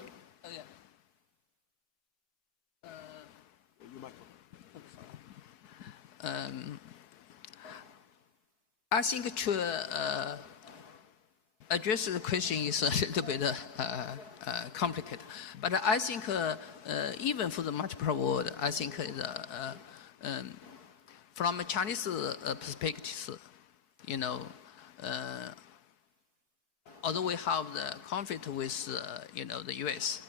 Oh, yeah. I think to address the question is a little bit complicated. But I think even for the multipolar world, I think from a Chinese perspective, you know, although we have the conflict with, you know, the US,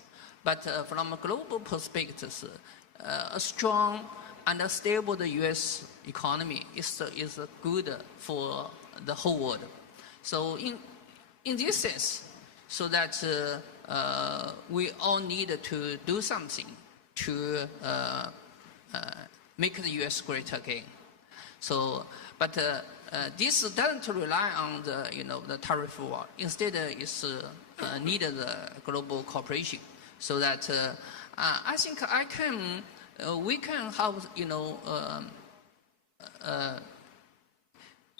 but from a global perspective, a strong and a stable US economy is good for the whole world. So in this sense, so that we all need to do something to make the US great again. So, but this doesn't rely on the, you know, the tariff war. Instead, it's needed global cooperation. So that I think we can have, you know,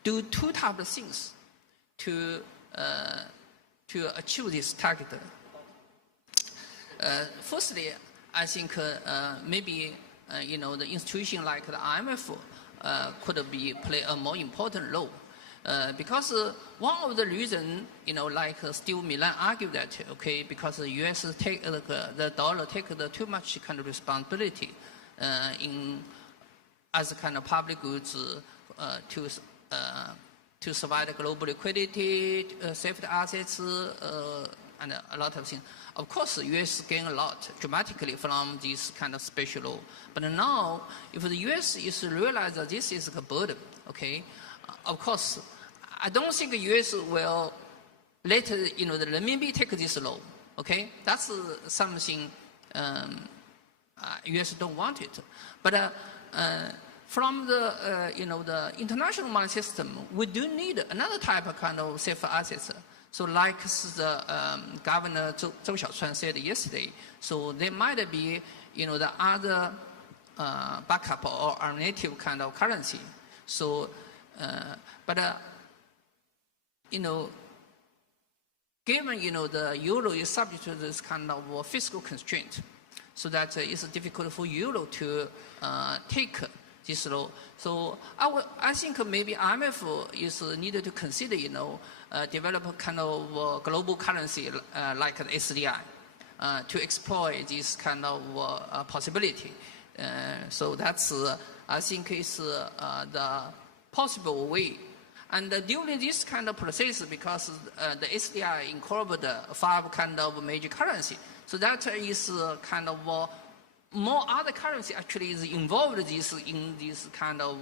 do two types of things to achieve this target. Firstly, I think maybe you know, the institution like the IMF could play a more important role. Because one of the reasons, like Steve Milan argued that, okay, because the U.S. take the dollar take too much kind of responsibility as a kind of public goods to survive the global liquidity, safety assets, and a lot of things. Of course, the U.S. gain a lot dramatically from this kind of special law. But now, if the U.S. is to realize that this is a burden, okay, of course, I don't think the U.S. will let the renminbi take this law. Okay, that's something U.S. don't want it. But from the the international money system, we do need another type of kind of safe assets. So like the Governor Zhou Xiaochuan said yesterday, so there might be the other backup or alternative kind of currency. So, but given the euro is subject to this kind of fiscal constraint, so that it's difficult for euro to take this law. So I think maybe IMF is needed to consider develop a kind of global currency like the SDI to exploit this kind of possibility. So that's I think is the possible way. And during this kind of process, because the SDI incorporated 5 kind of major currency, so that is kind of more other currency actually is involved in this kind of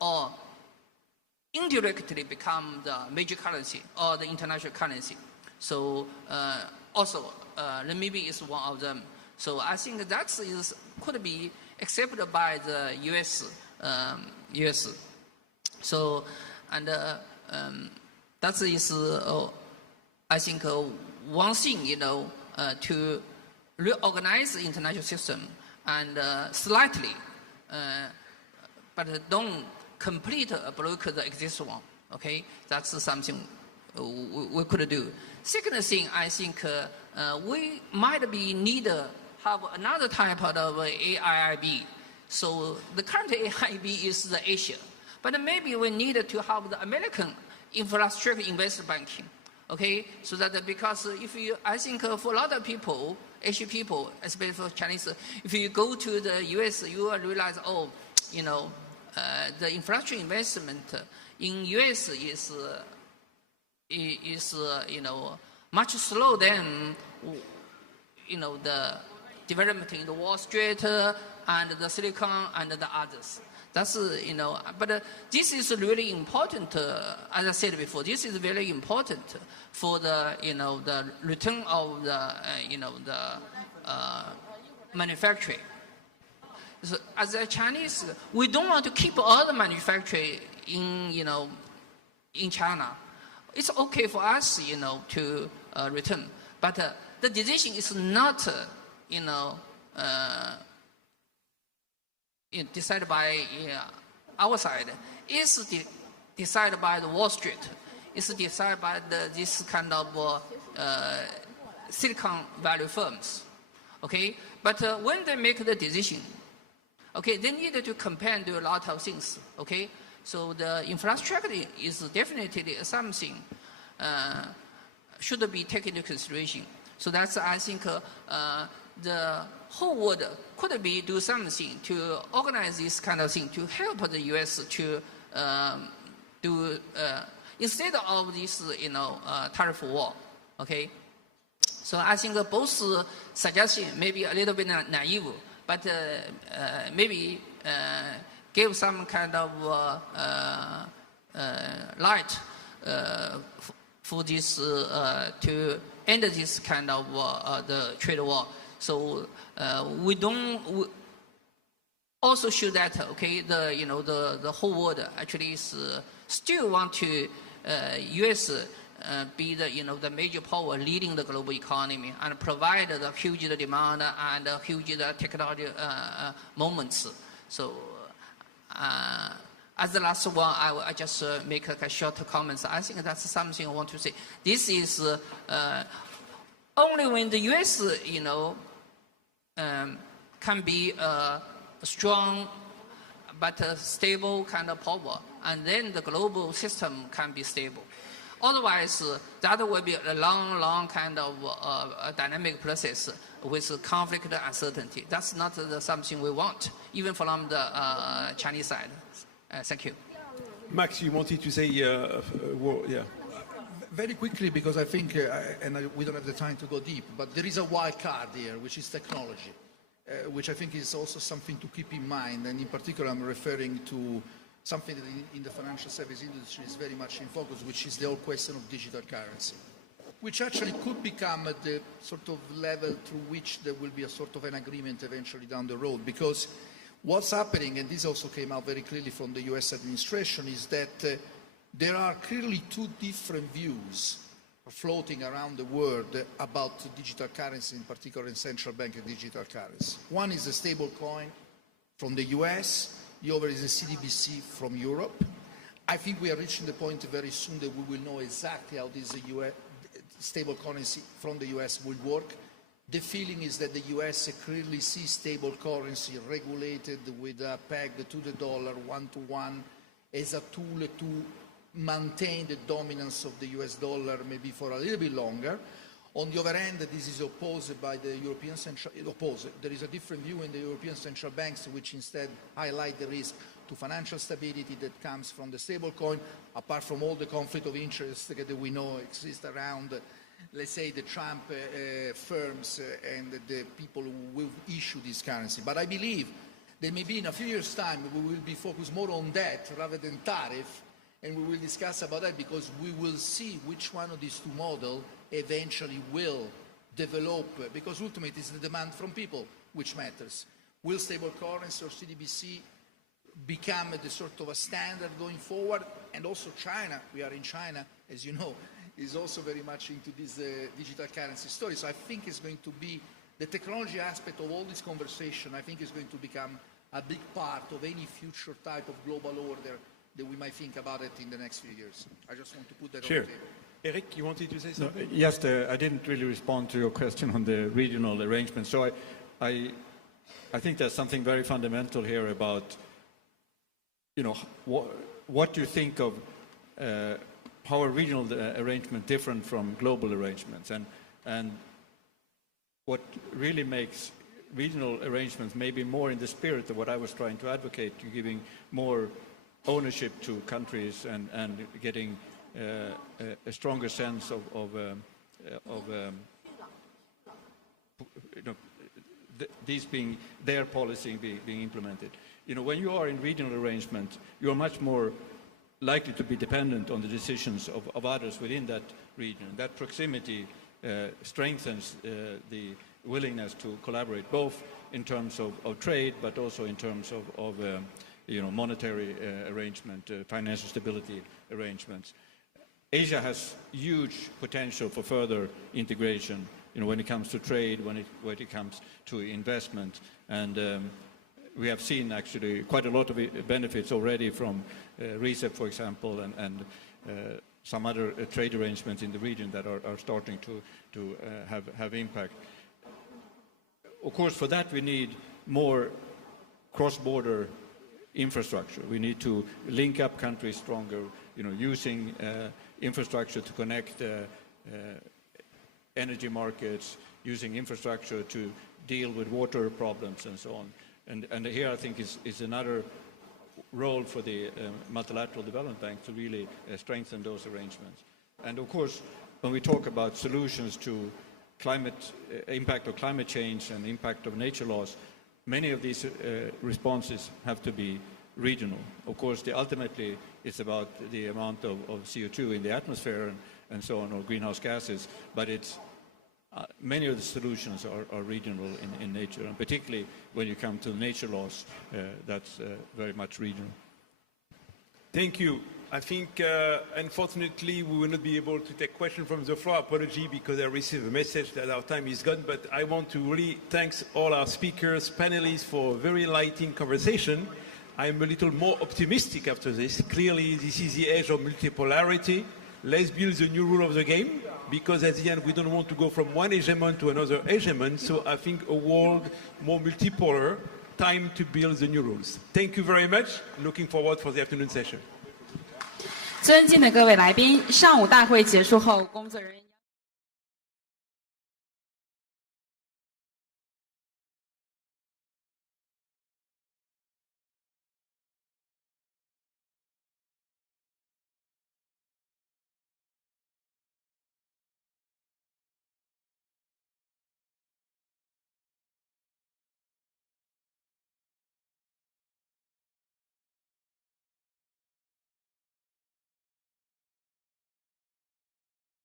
or indirectly become the major currency or the international currency. So also renminbi is one of them. So I think that could be accepted by the US. So and that is I think one thing to reorganize the international system and slightly, but don't completely block the existing one. Okay, that's something we could do. Second thing, I think we might be need have another type of AIIB. So the current AIIB is the Asia, but maybe we need to have the American infrastructure investment banking. Okay, so that because I think for a lot of people, Asian people, especially for Chinese, if you go to the US, you will realize, the infrastructure investment in US is much slower than the development in the Wall Street and the Silicon and the others. That's but this is really important. As I said before, this is very important for the the return of the manufacturing. So as a Chinese, we don't want to keep all the manufacturing in China. It's okay for us to return, but the decision is not decided by our side. It's decided by the Wall Street. It's decided by this kind of Silicon Valley firms. Okay, but when they make the decision, okay, they need to compare and do a lot of things. Okay, so the infrastructure is definitely something should be taken into consideration. So that's I think the whole world could be do something to organize this kind of thing to help the U.S. to do instead of this tariff war. Okay, so I think both suggestions may be a little bit naive, but maybe give some kind of light for this to end this kind of the trade war. So we also show that okay, the whole world actually is still want to U.S. Be the major power leading the global economy and provide the huge demand and huge technology moments. So as the last one, I just make a short comments. I think that's something I want to say. This is only when the U.S. can be a strong but a stable kind of power, and then the global system can be stable. Otherwise, that will be a long kind of dynamic process with conflict and uncertainty. That's not something we want, even from the Chinese side. Thank you. Max, you wanted to say, yeah. Very quickly, because I think, we don't have the time to go deep, but there is a wild card here, which is technology, which I think is also something to keep in mind. And in particular, I'm referring to something that in the financial service industry is very much in focus, which is the whole question of digital currency, which actually could become at the sort of level through which there will be a sort of an agreement eventually down the road. Because what's happening, and this also came out very clearly from the US administration, is that there are clearly two different views floating around the world about digital currency, in particular in central bank and digital currency. One is a stable coin from the US, the other is a CBDC from Europe. I think we are reaching the point very soon that we will know exactly how this stable currency from the US will work. The feeling is that the US clearly sees stable currency regulated with a peg to the dollar, one-to-one, as a tool to maintain the dominance of the US dollar maybe for a little bit longer. On the other hand, this is opposed by the European Central, there is a different view in the European central banks, which instead highlight the risk to financial stability that comes from the stablecoin, apart from all the conflict of interest that we know exist around, let's say, the Trump firms and the people who will issue this currency. But I believe that maybe in a few years' time we will be focused more on that rather than tariff, and we will discuss about that because we will see which one of these two models eventually will develop, because ultimately it's the demand from people which matters. Will stable currency or CBDC become the sort of a standard going forward? And also China, we are in China, as you know, is also very much into this digital currency story. So I think it's going to be, the technology aspect of all this conversation, I think is going to become a big part of any future type of global order that we might think about it in the next few years. I just want to put that on the table. Erik, you wanted to say something? No, yes, I didn't really respond to your question on the regional arrangement. So I think there's something very fundamental here about, you know, what do you think of how a regional arrangement different from global arrangements, and what really makes regional arrangements maybe more in the spirit of what I was trying to advocate, giving more ownership to countries and getting a stronger sense of you know, these being their policy being implemented. You know, when you are in regional arrangement, you are much more likely to be dependent on the decisions of others within that region. That proximity strengthens the willingness to collaborate, both in terms of trade, but also in terms of you know, monetary arrangement, financial stability arrangements. Asia has huge potential for further integration, you know, when it comes to trade, when it comes to investment, and we have seen actually quite a lot of benefits already from RCEP, for example, and some other trade arrangements in the region that are starting to have impact. Of course, for that we need more cross-border infrastructure. We need to link up countries stronger, you know, using infrastructure to connect energy markets, using infrastructure to deal with water problems and so on. And here I think is another role for the multilateral development bank to really strengthen those arrangements. And of course, when we talk about solutions to climate impact of climate change and impact of nature loss, many of these responses have to be regional. Of course, ultimately it's about the amount of CO2 in the atmosphere and so on, or greenhouse gases, but it's many of the solutions are regional in nature, and particularly when you come to nature loss, that's very much regional. Thank you. I think, unfortunately, we will not be able to take questions from the floor. Apology, because I received a message that our time is gone, but I want to really thank all our speakers, panelists, for a very enlightening conversation. I'm a little more optimistic after this. Clearly, this is the age of multipolarity. Let's build the new rule of the game, because at the end, we don't want to go from one hegemon to another hegemon. So I think a world more multipolar time to build the new rules. Thank you very much. Looking forward for the afternoon session. 尊敬的各位来宾，上午大会结束后，工作人员。